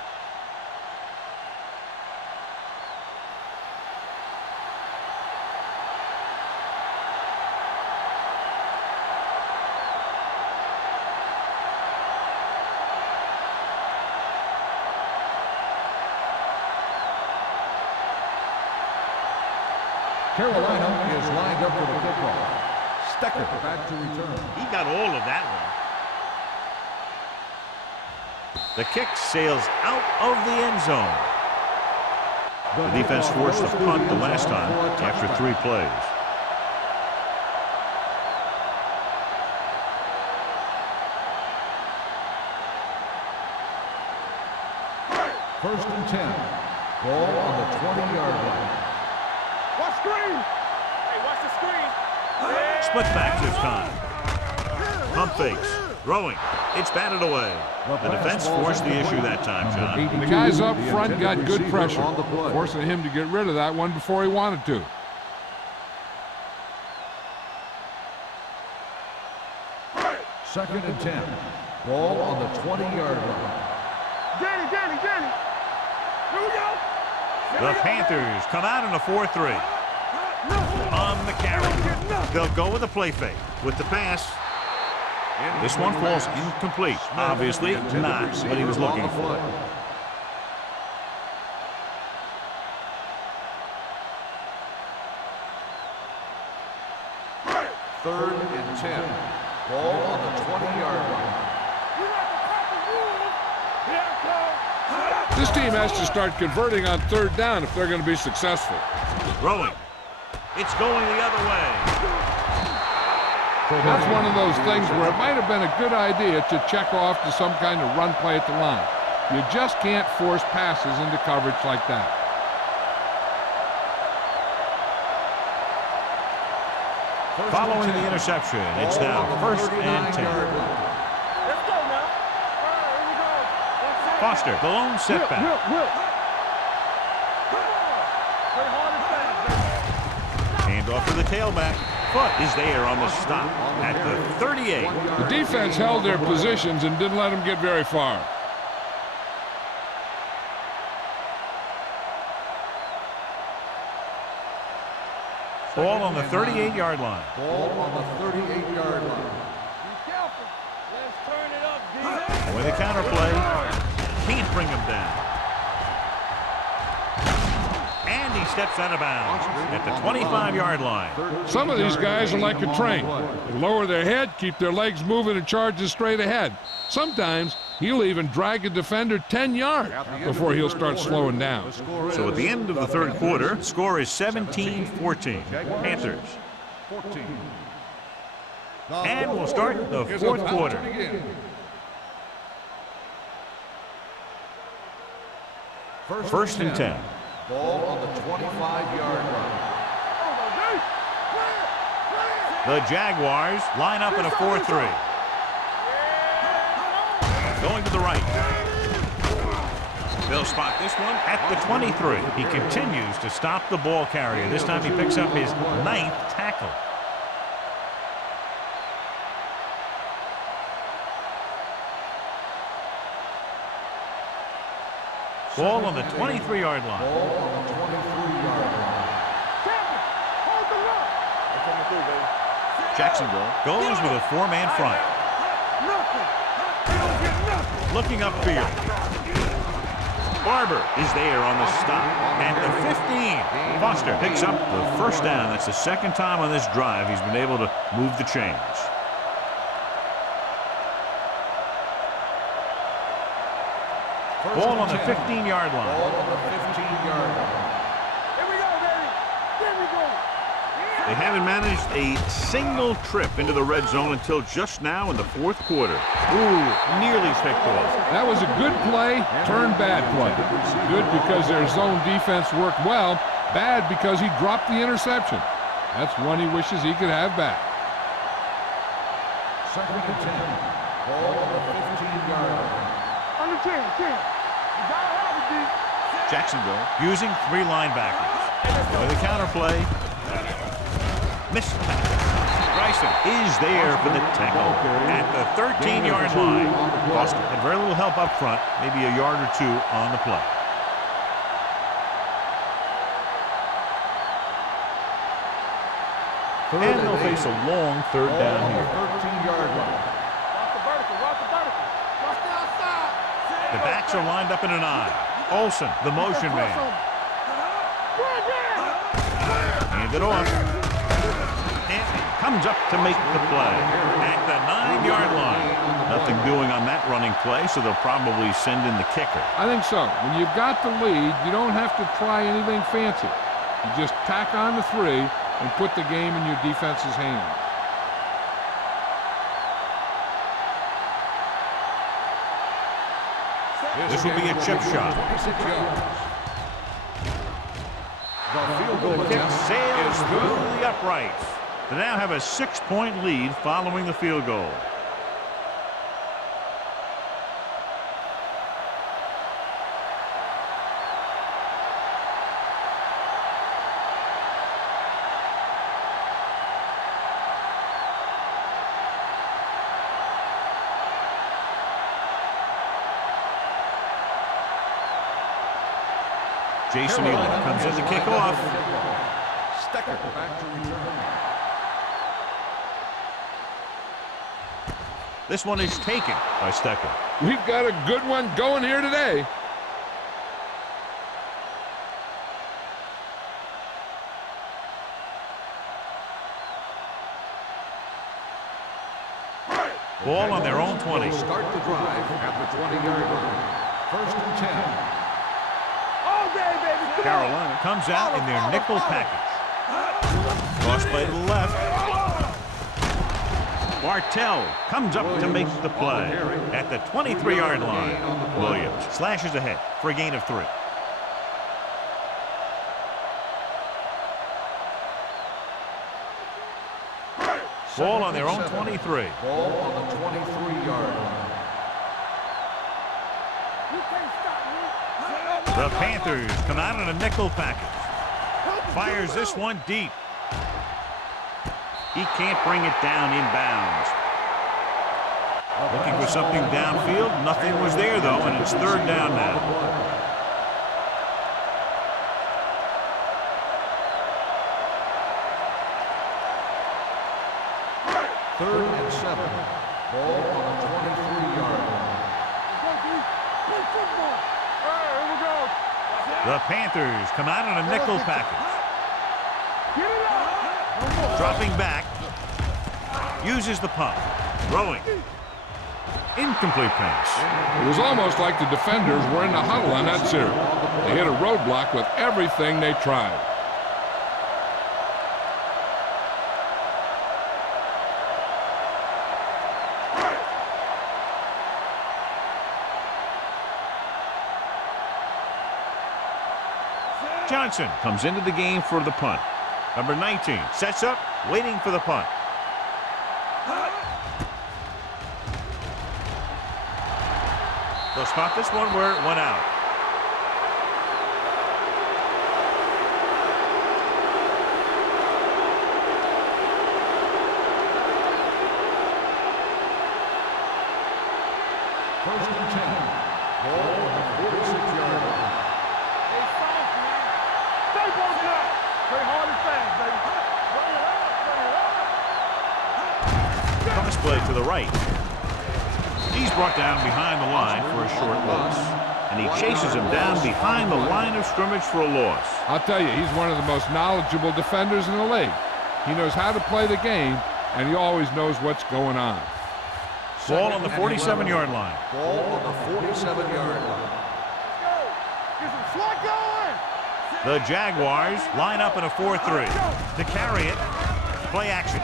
Carolina is lined up for the kickoff. Stecker back to return. He got all of that one. The kick sails out of the end zone. The defense forced a punt the last time after 3 plays. First and 10. Ball on the 20-yard line. Watch screen. Hey, watch the screen. Split back this time. Pump fakes. Throwing. It's batted away. The defense forced the issue that time, John. The guys up front got good pressure, forcing him to get rid of that one before he wanted to. Second and 10. Ball on the 20-yard line. Danny. Here we go. The Panthers come out in a 4-3. On the carry. They'll go with a play fake. With the pass, this one falls incomplete. Obviously not what he was looking for. Third and 10. Ball on the 20-yard line. This team has to start converting on 3rd down if they're going to be successful. Throwing. It's going the other way. That's one of those things where it might have been a good idea to check off to some kind of run play at the line. You just can't force passes into coverage like that. Following the interception, it's now 1st and 10. Let's go now. All right, here we go. Foster, the lone setback. Will. Play hard and fast. Hand off to the tailback. Foot is there on the stop at the 38. The defense held their positions and didn't let them get very far. Ball on the 38-yard line. Ball on the 38-yard line. Be careful. Let's turn it up, D. With a counterplay, can't bring him down. And he steps out of bounds at the 25-yard line. Some of these guys are like a train. They lower their head, keep their legs moving, and charge straight ahead. Sometimes he'll even drag a defender 10 yards before he'll start slowing down. So at the end of the 3rd quarter, the score is 17-14. Panthers. 14. And we'll start the 4th quarter. First and 10. Ball on the 25-yard line. The Jaguars line up in a 4-3. Going to the right. They'll spot this one at the 23. He continues to stop the ball carrier. This time he picks up his 9th tackle. Ball on the 23-yard line. Ball on the 23-yard line. Hold the rock. They're coming through, baby. Jacksonville goes with a 4-man front. Nothing. They don't get nothing. Looking upfield. Barber is there on the stop at the 15. Foster picks up the first down. That's the second time on this drive he's been able to move the chains. Ball on the 15-yard line. Ball on the 15-yard line. Here we go, baby. Here we go. They haven't managed a single trip into the red zone until just now in the fourth quarter. Ooh, nearly picked off. That was a good play, turned bad play. Good because their zone defense worked well. Bad because he dropped the interception. That's one he wishes he could have back. 2nd and 10. Ball on the 15-yard line. Under 10. You gotta have it, D. Jacksonville using 3 linebackers. With a counterplay. Missed tackle. Bryson is there for the tackle at the 13-yard line. Foster had very little help up front, maybe a yard or 2 on the play. And they'll face a long 3rd down here. 13-yard line. Watch the vertical. Watch the vertical. Watch the outside. The backs are lined up in an I. Olsen, the motion man. Hand it off. And comes up to make the play at the 9-yard line. Nothing doing on that running play, so they'll probably send in the kicker. I think so. When you've got the lead, you don't have to try anything fancy. You just tack on the 3 and put the game in your defense's hands. This will be a chip shot. 26 yards. The field goal Kick attempt sails is through good. the uprights. They now have a 6-point lead following the field goal. Jason Elam comes in to kick off. Stecker back to return. This one is taken by Stecker. We've got a good one going here today. Ball on their own 20. Start the drive at the 20-yard line. 1st and 10. All day, baby. Come Carolina comes out in their nickel package. Cross play to the left. Bartell comes up to make the play at the 23-yard line. Williams slashes ahead for a gain of 3. Ball on their own 23. Ball on the 23-yard line. You can't stop me. The Panthers come out in a nickel package. Fires this one deep. He can't bring it down inbounds. Looking for something downfield. Nothing was there, though, and it's 3rd down now. 3rd and 7. Ball on the 23-yard line. Play football. Here we go. The Panthers come out in a nickel package. Get it out. Dropping back. Uses the pump. Throwing. Incomplete pass. It was almost like the defenders were in the huddle on that series. They hit a roadblock with everything they tried. Johnson comes into the game for the punt. Number 19 sets up, waiting for the punt. They'll spot this one where it went out. First and 10. Ball on the 46-yard line. Hey, soft, man. Stay broken up. Play hard and fast, baby. Bring it up. Cross play to the right. He's brought down behind the line for a short loss. And he chases him down behind the line of scrimmage for a loss. I'll tell you, he's one of the most knowledgeable defenders in the league. He knows how to play the game, and he always knows what's going on. Ball on the 47-yard line. Ball on the 47-yard line. Get some slot going. The Jaguars line up in a 4-3. To carry it, play action.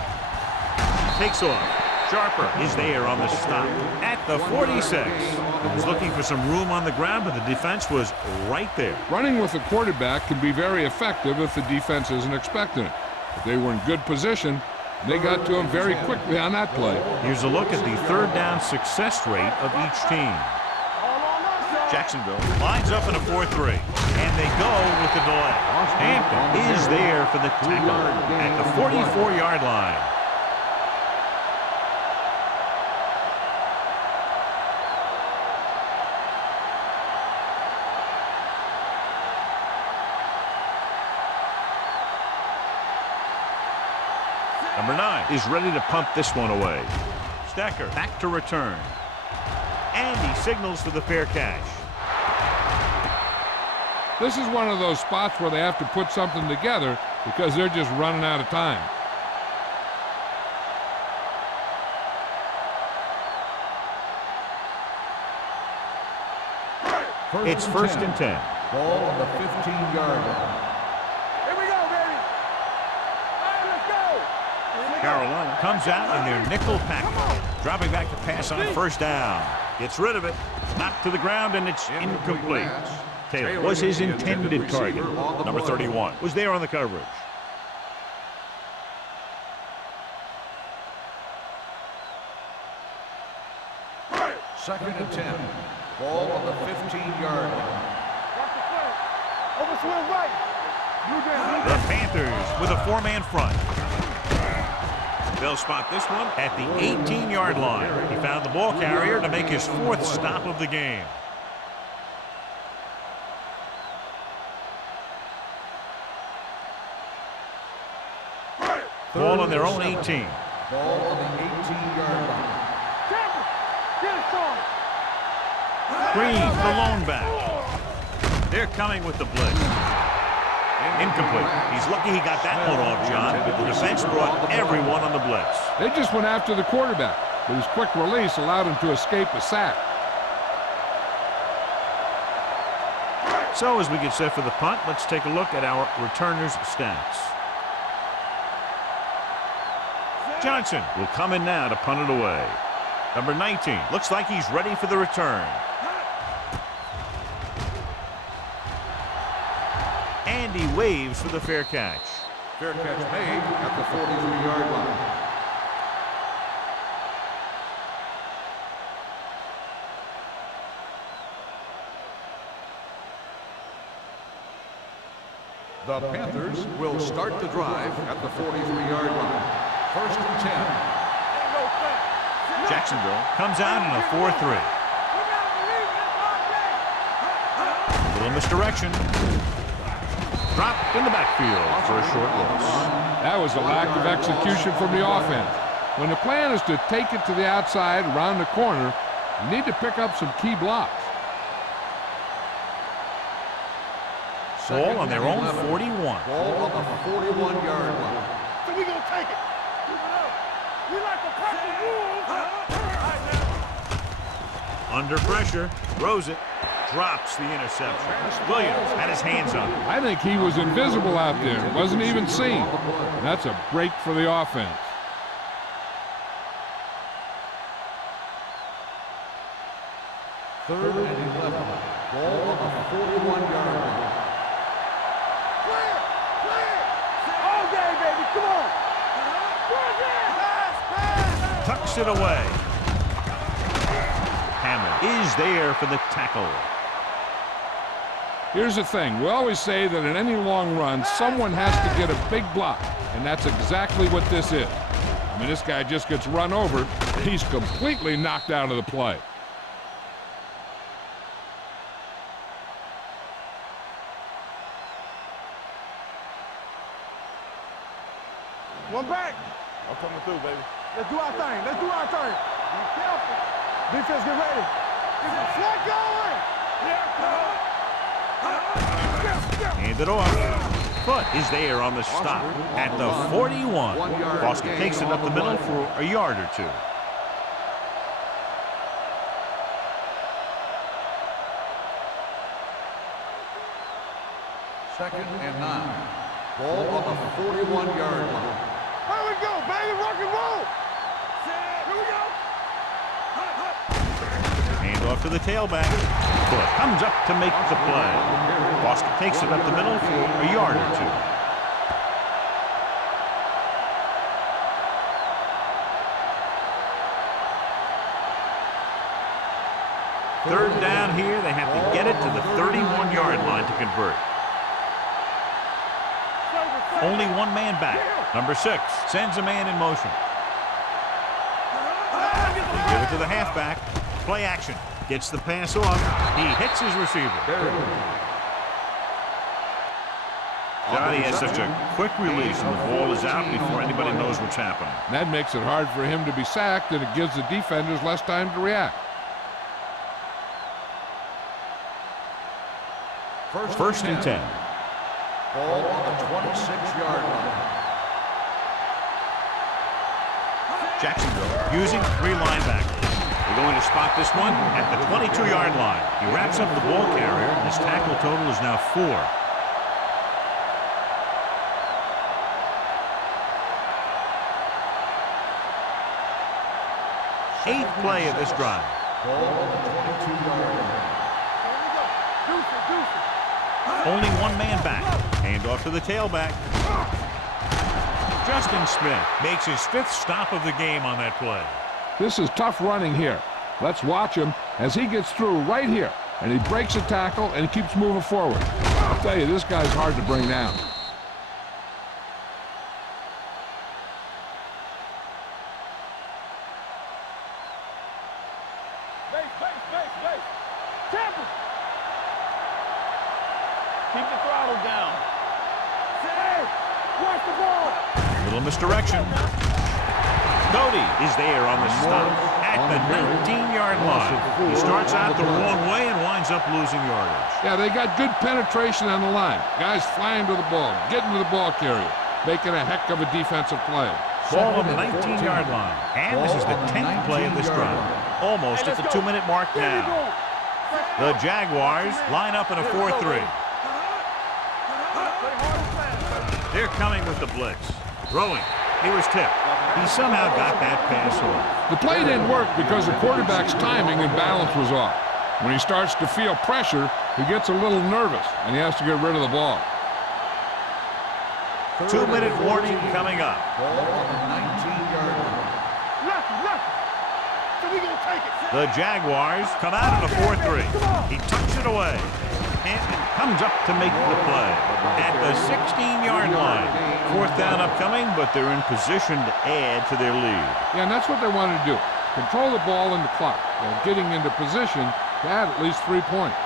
Takes off. Sharper is there on the stop at the 46. He was looking for some room on the ground, but the defense was right there. Running with the quarterback can be very effective if the defense isn't expecting it. But they were in good position. They got to him very quickly on that play. Here's a look at the third down success rate of each team. Jacksonville lines up in a 4-3, and they go with the delay. Hampton is there for the tackle at the 44-yard line. Number 9 is ready to punt this one away. Stacker back to return. And he signals for the fair catch. This is one of those spots where they have to put something together because they're just running out of time. It's first and 10. Ball on the 15-yard line. Here we go, baby. All right, let's go. Carolina comes out in their nickel package, dropping back to pass on first down. Gets rid of it, knocked to the ground, and it's incomplete. Taylor was his intended target. Number 31 was there on the coverage. Second and 10. Ball on the 15-yard line. Watch the play. Overswing right. The Panthers with a 4-man front. They'll spot this one at the 18-yard line. He found the ball carrier to make his 4th stop of the game. Ball on their own 18. Ball on the 18-yard line. Get it, Sean. Green, the lone back. They're coming with the blitz. Incomplete. He's lucky he got that one off, John. The defense brought everyone on the blitz. They just went after the quarterback, but his quick release allowed him to escape a sack. So as we get set for the punt, let's take a look at our returners' stats. Johnson will come in now to punt it away. Number 19 looks like he's ready for the return. And he waves for the fair catch. Fair catch made at the 43-yard line. The Panthers will start the drive at the 43-yard line. First and 10. Jacksonville comes out in a 4-3. A little misdirection. Dropped in the backfield for a short loss. That was a lack of execution from the offense. When the plan is to take it to the outside around the corner, you need to pick up some key blocks. Ball on their own 41. Ball on the 41-yard line. So we gonna take it. Keep it up. We like the purple rules. Under pressure, throws it, drops the interception. Williams had his hands on it. I think he was invisible out there. Wasn't even seen. That's a break for the offense. Third and 11. Ball on the 41-yard line. Clear. All day, baby. Come on. Pass. Tucks it away. Hammond is there for the tackle. Here's the thing. We always say that in any long run, someone has to get a big block, and that's exactly what this is. I mean, this guy just gets run over. He's completely knocked out of the play. One back. I'm coming through, baby. Let's do our thing. Let's do our thing. Be careful. Defense, get ready. Get the flag going. Hand it off. Foot is there on the stop at the 41. Boston takes it up the middle for a yard or two. Second and 9. Ball on the 41-yard line. Here we go, baby. Rock and roll. Here we go. Hand off to the tailback. Foot comes up to make the play. Boston takes it up the middle for a yard or two. Third down here. They have to get it to the 31-yard line to convert. Only one man back. Number 6 sends a man in motion. They give it to the halfback. Play action. Gets the pass off. He hits his receiver. Johnny has such a quick release, and the ball is out before anybody knows what's happening. That makes it hard for him to be sacked, and it gives the defenders less time to react. First and 10. Ball on the 26-yard line. Jacksonville using 3 linebackers. They're going to spot this one at the 22-yard line. He wraps up the ball carrier, and his tackle total is now 4. Eighth play of this drive. Ball on the 22-yard line. Only one man back. Hand off to the tailback. Justin Smith makes his 5th stop of the game on that play. This is tough running here. Let's watch him as he gets through right here. And he breaks a tackle and he keeps moving forward. I'll tell you, this guy's hard to bring down. Base. Tampa. Keep the throttle down. Hey, watch the ball. Little misdirection. Cody is there on the stop at the 19-yard line. He starts out the wrong way and winds up losing yardage. Yeah, they got good penetration on the line. Guys flying to the ball, getting to the ball carrier, making a heck of a defensive play. Ball on the 19-yard line. And this is the 10th play of this drive. Almost at the 2-minute mark now. The Jaguars line up in a 4-3. They're coming with the blitz. Throwing. He was tipped. He somehow got that pass off. The play didn't work because the quarterback's timing and balance was off. When he starts to feel pressure, he gets a little nervous, and he has to get rid of the ball. 2-minute warning coming up. Ball on the 19-yard line. So we gonna take it. The Jaguars come out in a 4-3. He tucks it away. And comes up to make the play at the 16-yard line. 4th down upcoming, but they're in position to add to their lead. Yeah, and that's what they wanted to do. Control the ball and the clock while getting into position to add at least 3 points.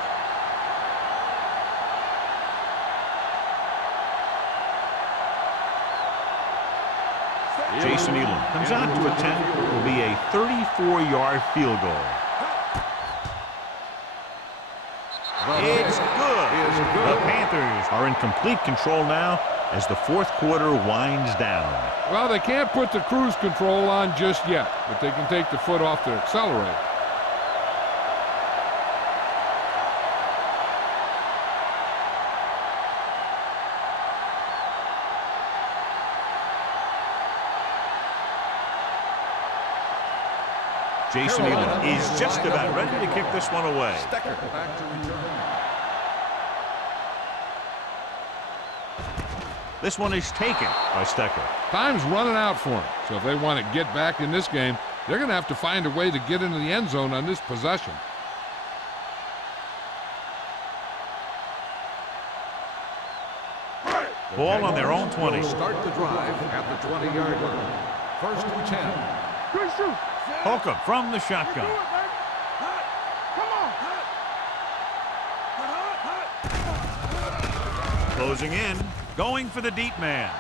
Jason Elam comes out to attempt what will be a 34-yard field goal. It's good. The Panthers are in complete control now as the 4th quarter winds down. Well, they can't put the cruise control on just yet, but they can take the foot off the accelerator. Jason Elam is just about ready to kick this one away. Stecker back to return. This one is taken by Stecker. Time's running out for him, so if they want to get back in this game, They're going to have to find a way to get into the end zone on this possession. Ball on their own 20. Start the drive at the 20-yard line. First and 10. Good shoot. Holcomb from the Do shotgun. it, baby. Come on. Closing in. Going for the deep man.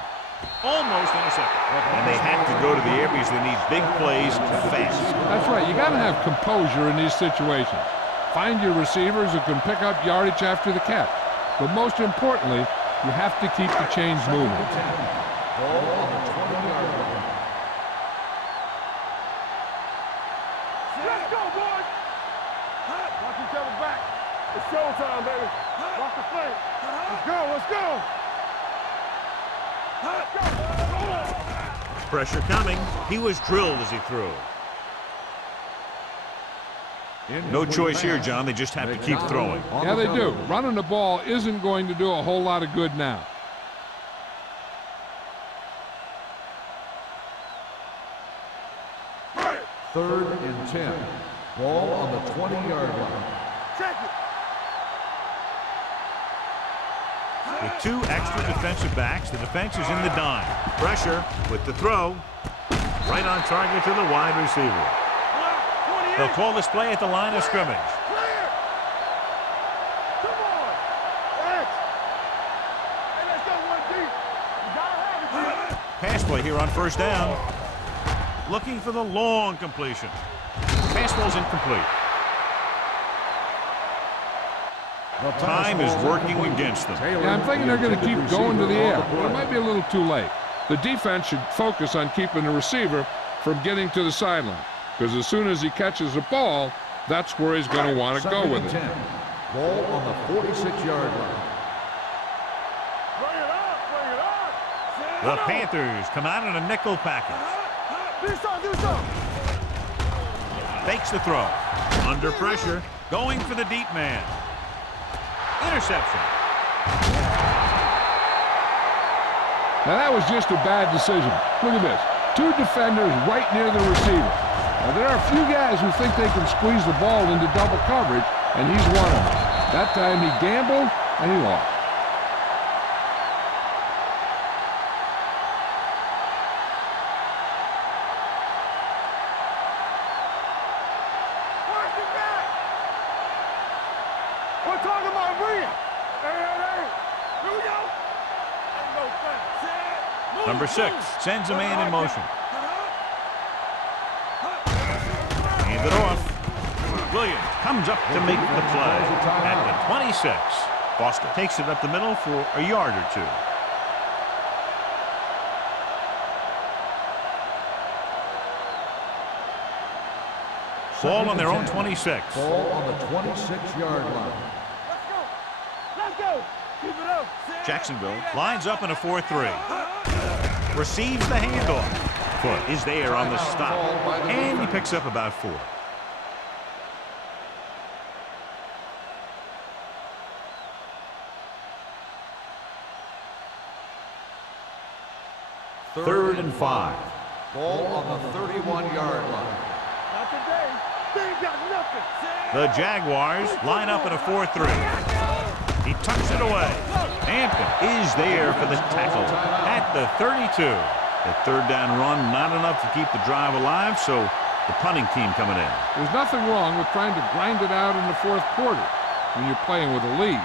Almost intercepted. And they have to go to the air because they need big plays fast. That's right. You got to have composure in these situations. Find your receivers who can pick up yardage after the catch. But most importantly, you have to keep the chains moving. Ball on the 20-yard line. Let's go, boys. Watch each other back. It's showtime, baby. Watch the play. Let's go, let's go. Pressure coming. He was drilled as he threw. No choice here, John. They just have to keep throwing. Yeah, they do. Running the ball isn't going to do a whole lot of good now. Third and 10. Ball on the 20-yard line. Check it. With two extra defensive backs, the defense is in the dime. Pressure with the throw. Right on target to the wide receiver. They'll call this play at the line of scrimmage. Clear. Come on. X. Hey, let's go one deep. You gotta have it, G. Pass play here on first down. Looking for the long completion. Pass ball's incomplete. Time is working against them. Yeah, I'm thinking they're going to keep going to the air, but it might be a little too late. The defense should focus on keeping the receiver from getting to the sideline, because as soon as he catches the ball, that's where he's going to want to go with it. 10. Ball on the 46-yard line. Bring it up, bring it up. The Panthers come out in a nickel package. Do something, do something. Fakes the throw. Under pressure. Going for the deep man. Interception. Now that was just a bad decision. Look at this. Two defenders right near the receiver. Now there are a few guys who think they can squeeze the ball into double coverage, and he's one of them. That time he gambled, and he lost. Watch it back. We're talking about Rhea. Hey. Here we go. Ain't no thing. Number 6 sends a man in motion. Hand it off. Williams comes up to make the play at the 26. Foster takes it up the middle for a yard or two. Ball on their own 26. Ball on the 26-yard line. Let's go. Let's go. Keep it up. Jacksonville lines up in a 4-3. Receives the handoff. Foot is there on the stop. And he picks up about 4. Third and 5. Ball on the 31-yard line. Not today. They ain't got nothing. The Jaguars line up in a 4-3. He tucks it away. Hampton is there for the tackle at the 32. The third down run, not enough to keep the drive alive, so the punting team coming in. There's nothing wrong with trying to grind it out in the fourth quarter when you're playing with a lead.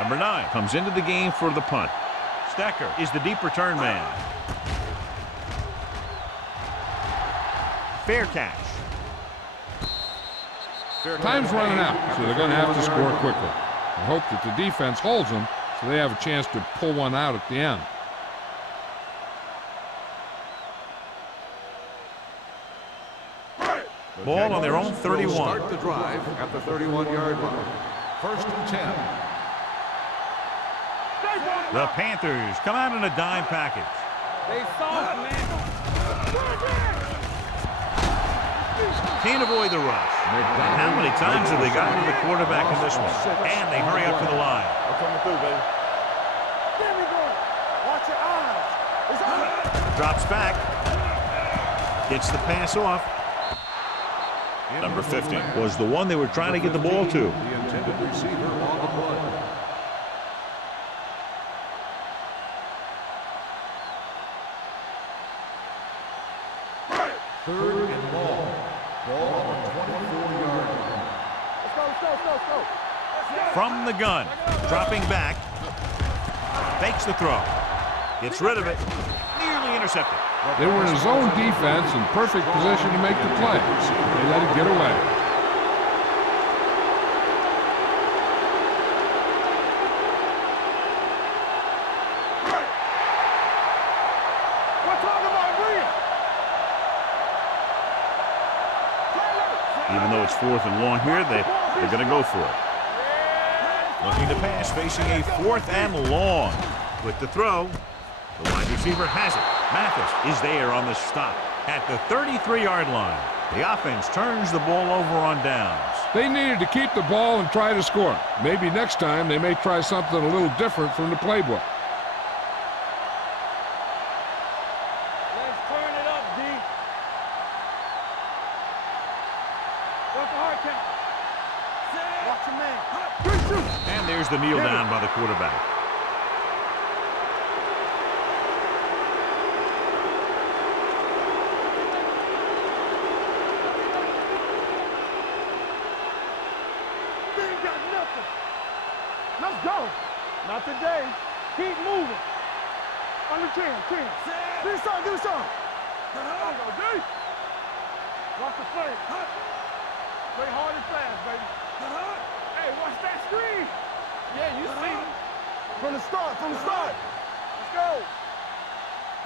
Number 9 comes into the game for the punt. Stecker is the deep return man. Fair catch. Time's running out, so they're going to have to score quickly. I hope that the defense holds them so they have a chance to pull one out at the end. Ball on their own 31. Start the drive at the 31-yard line. First and 10. The Panthers come out in a dime package. They soft, man. Can't avoid the rush. And how many times have they gotten to the quarterback in this one? And they hurry up to the line. I'm coming through, baby. There we go. drops back. Gets the pass off. Number 50 was the one they were trying to get the ball to. The intended receiver on the play. Third and ball. Ball on the 24-yard line. Let's go. From the gun. Dropping back. Fakes the throw. Gets rid of it. Nearly intercepted. They were in a zone defense in perfect position to make the play. They let it get away. We're talking about Bria. Even though it's 4th and long here, they're going to go for it. Looking to pass, facing a 4th and long. With the throw, the wide receiver has it. Mathis is there on the stop at the 33-yard line. The offense turns the ball over on downs. They needed to keep the ball and try to score. Maybe next time they may try something a little different from the playbook. Let's turn it up, D. What's the hard count? Watch your man. And there's the kneel down by the quarterback. They ain't got nothing. Let's go. Not today. Keep moving. Under 10. Do something. Go, D. Watch the play. Play hard and fast, baby. Hey, watch that screen. Yeah, you see. From the start. Let's go.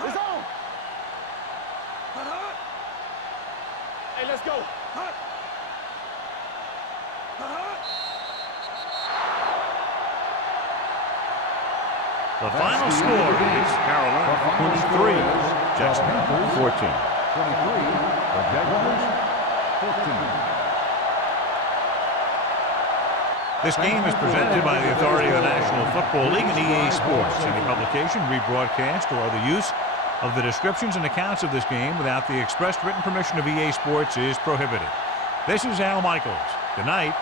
It's on. Hey, let's go. The final score is Carolina 23, Jacksonville 14. 23, the Jaguars 14. This game is presented by the authority of the National Football League and EA Sports. Any publication, rebroadcast, or other use of the descriptions and accounts of this game without the expressed written permission of EA Sports is prohibited. This is Al Michaels. Good night.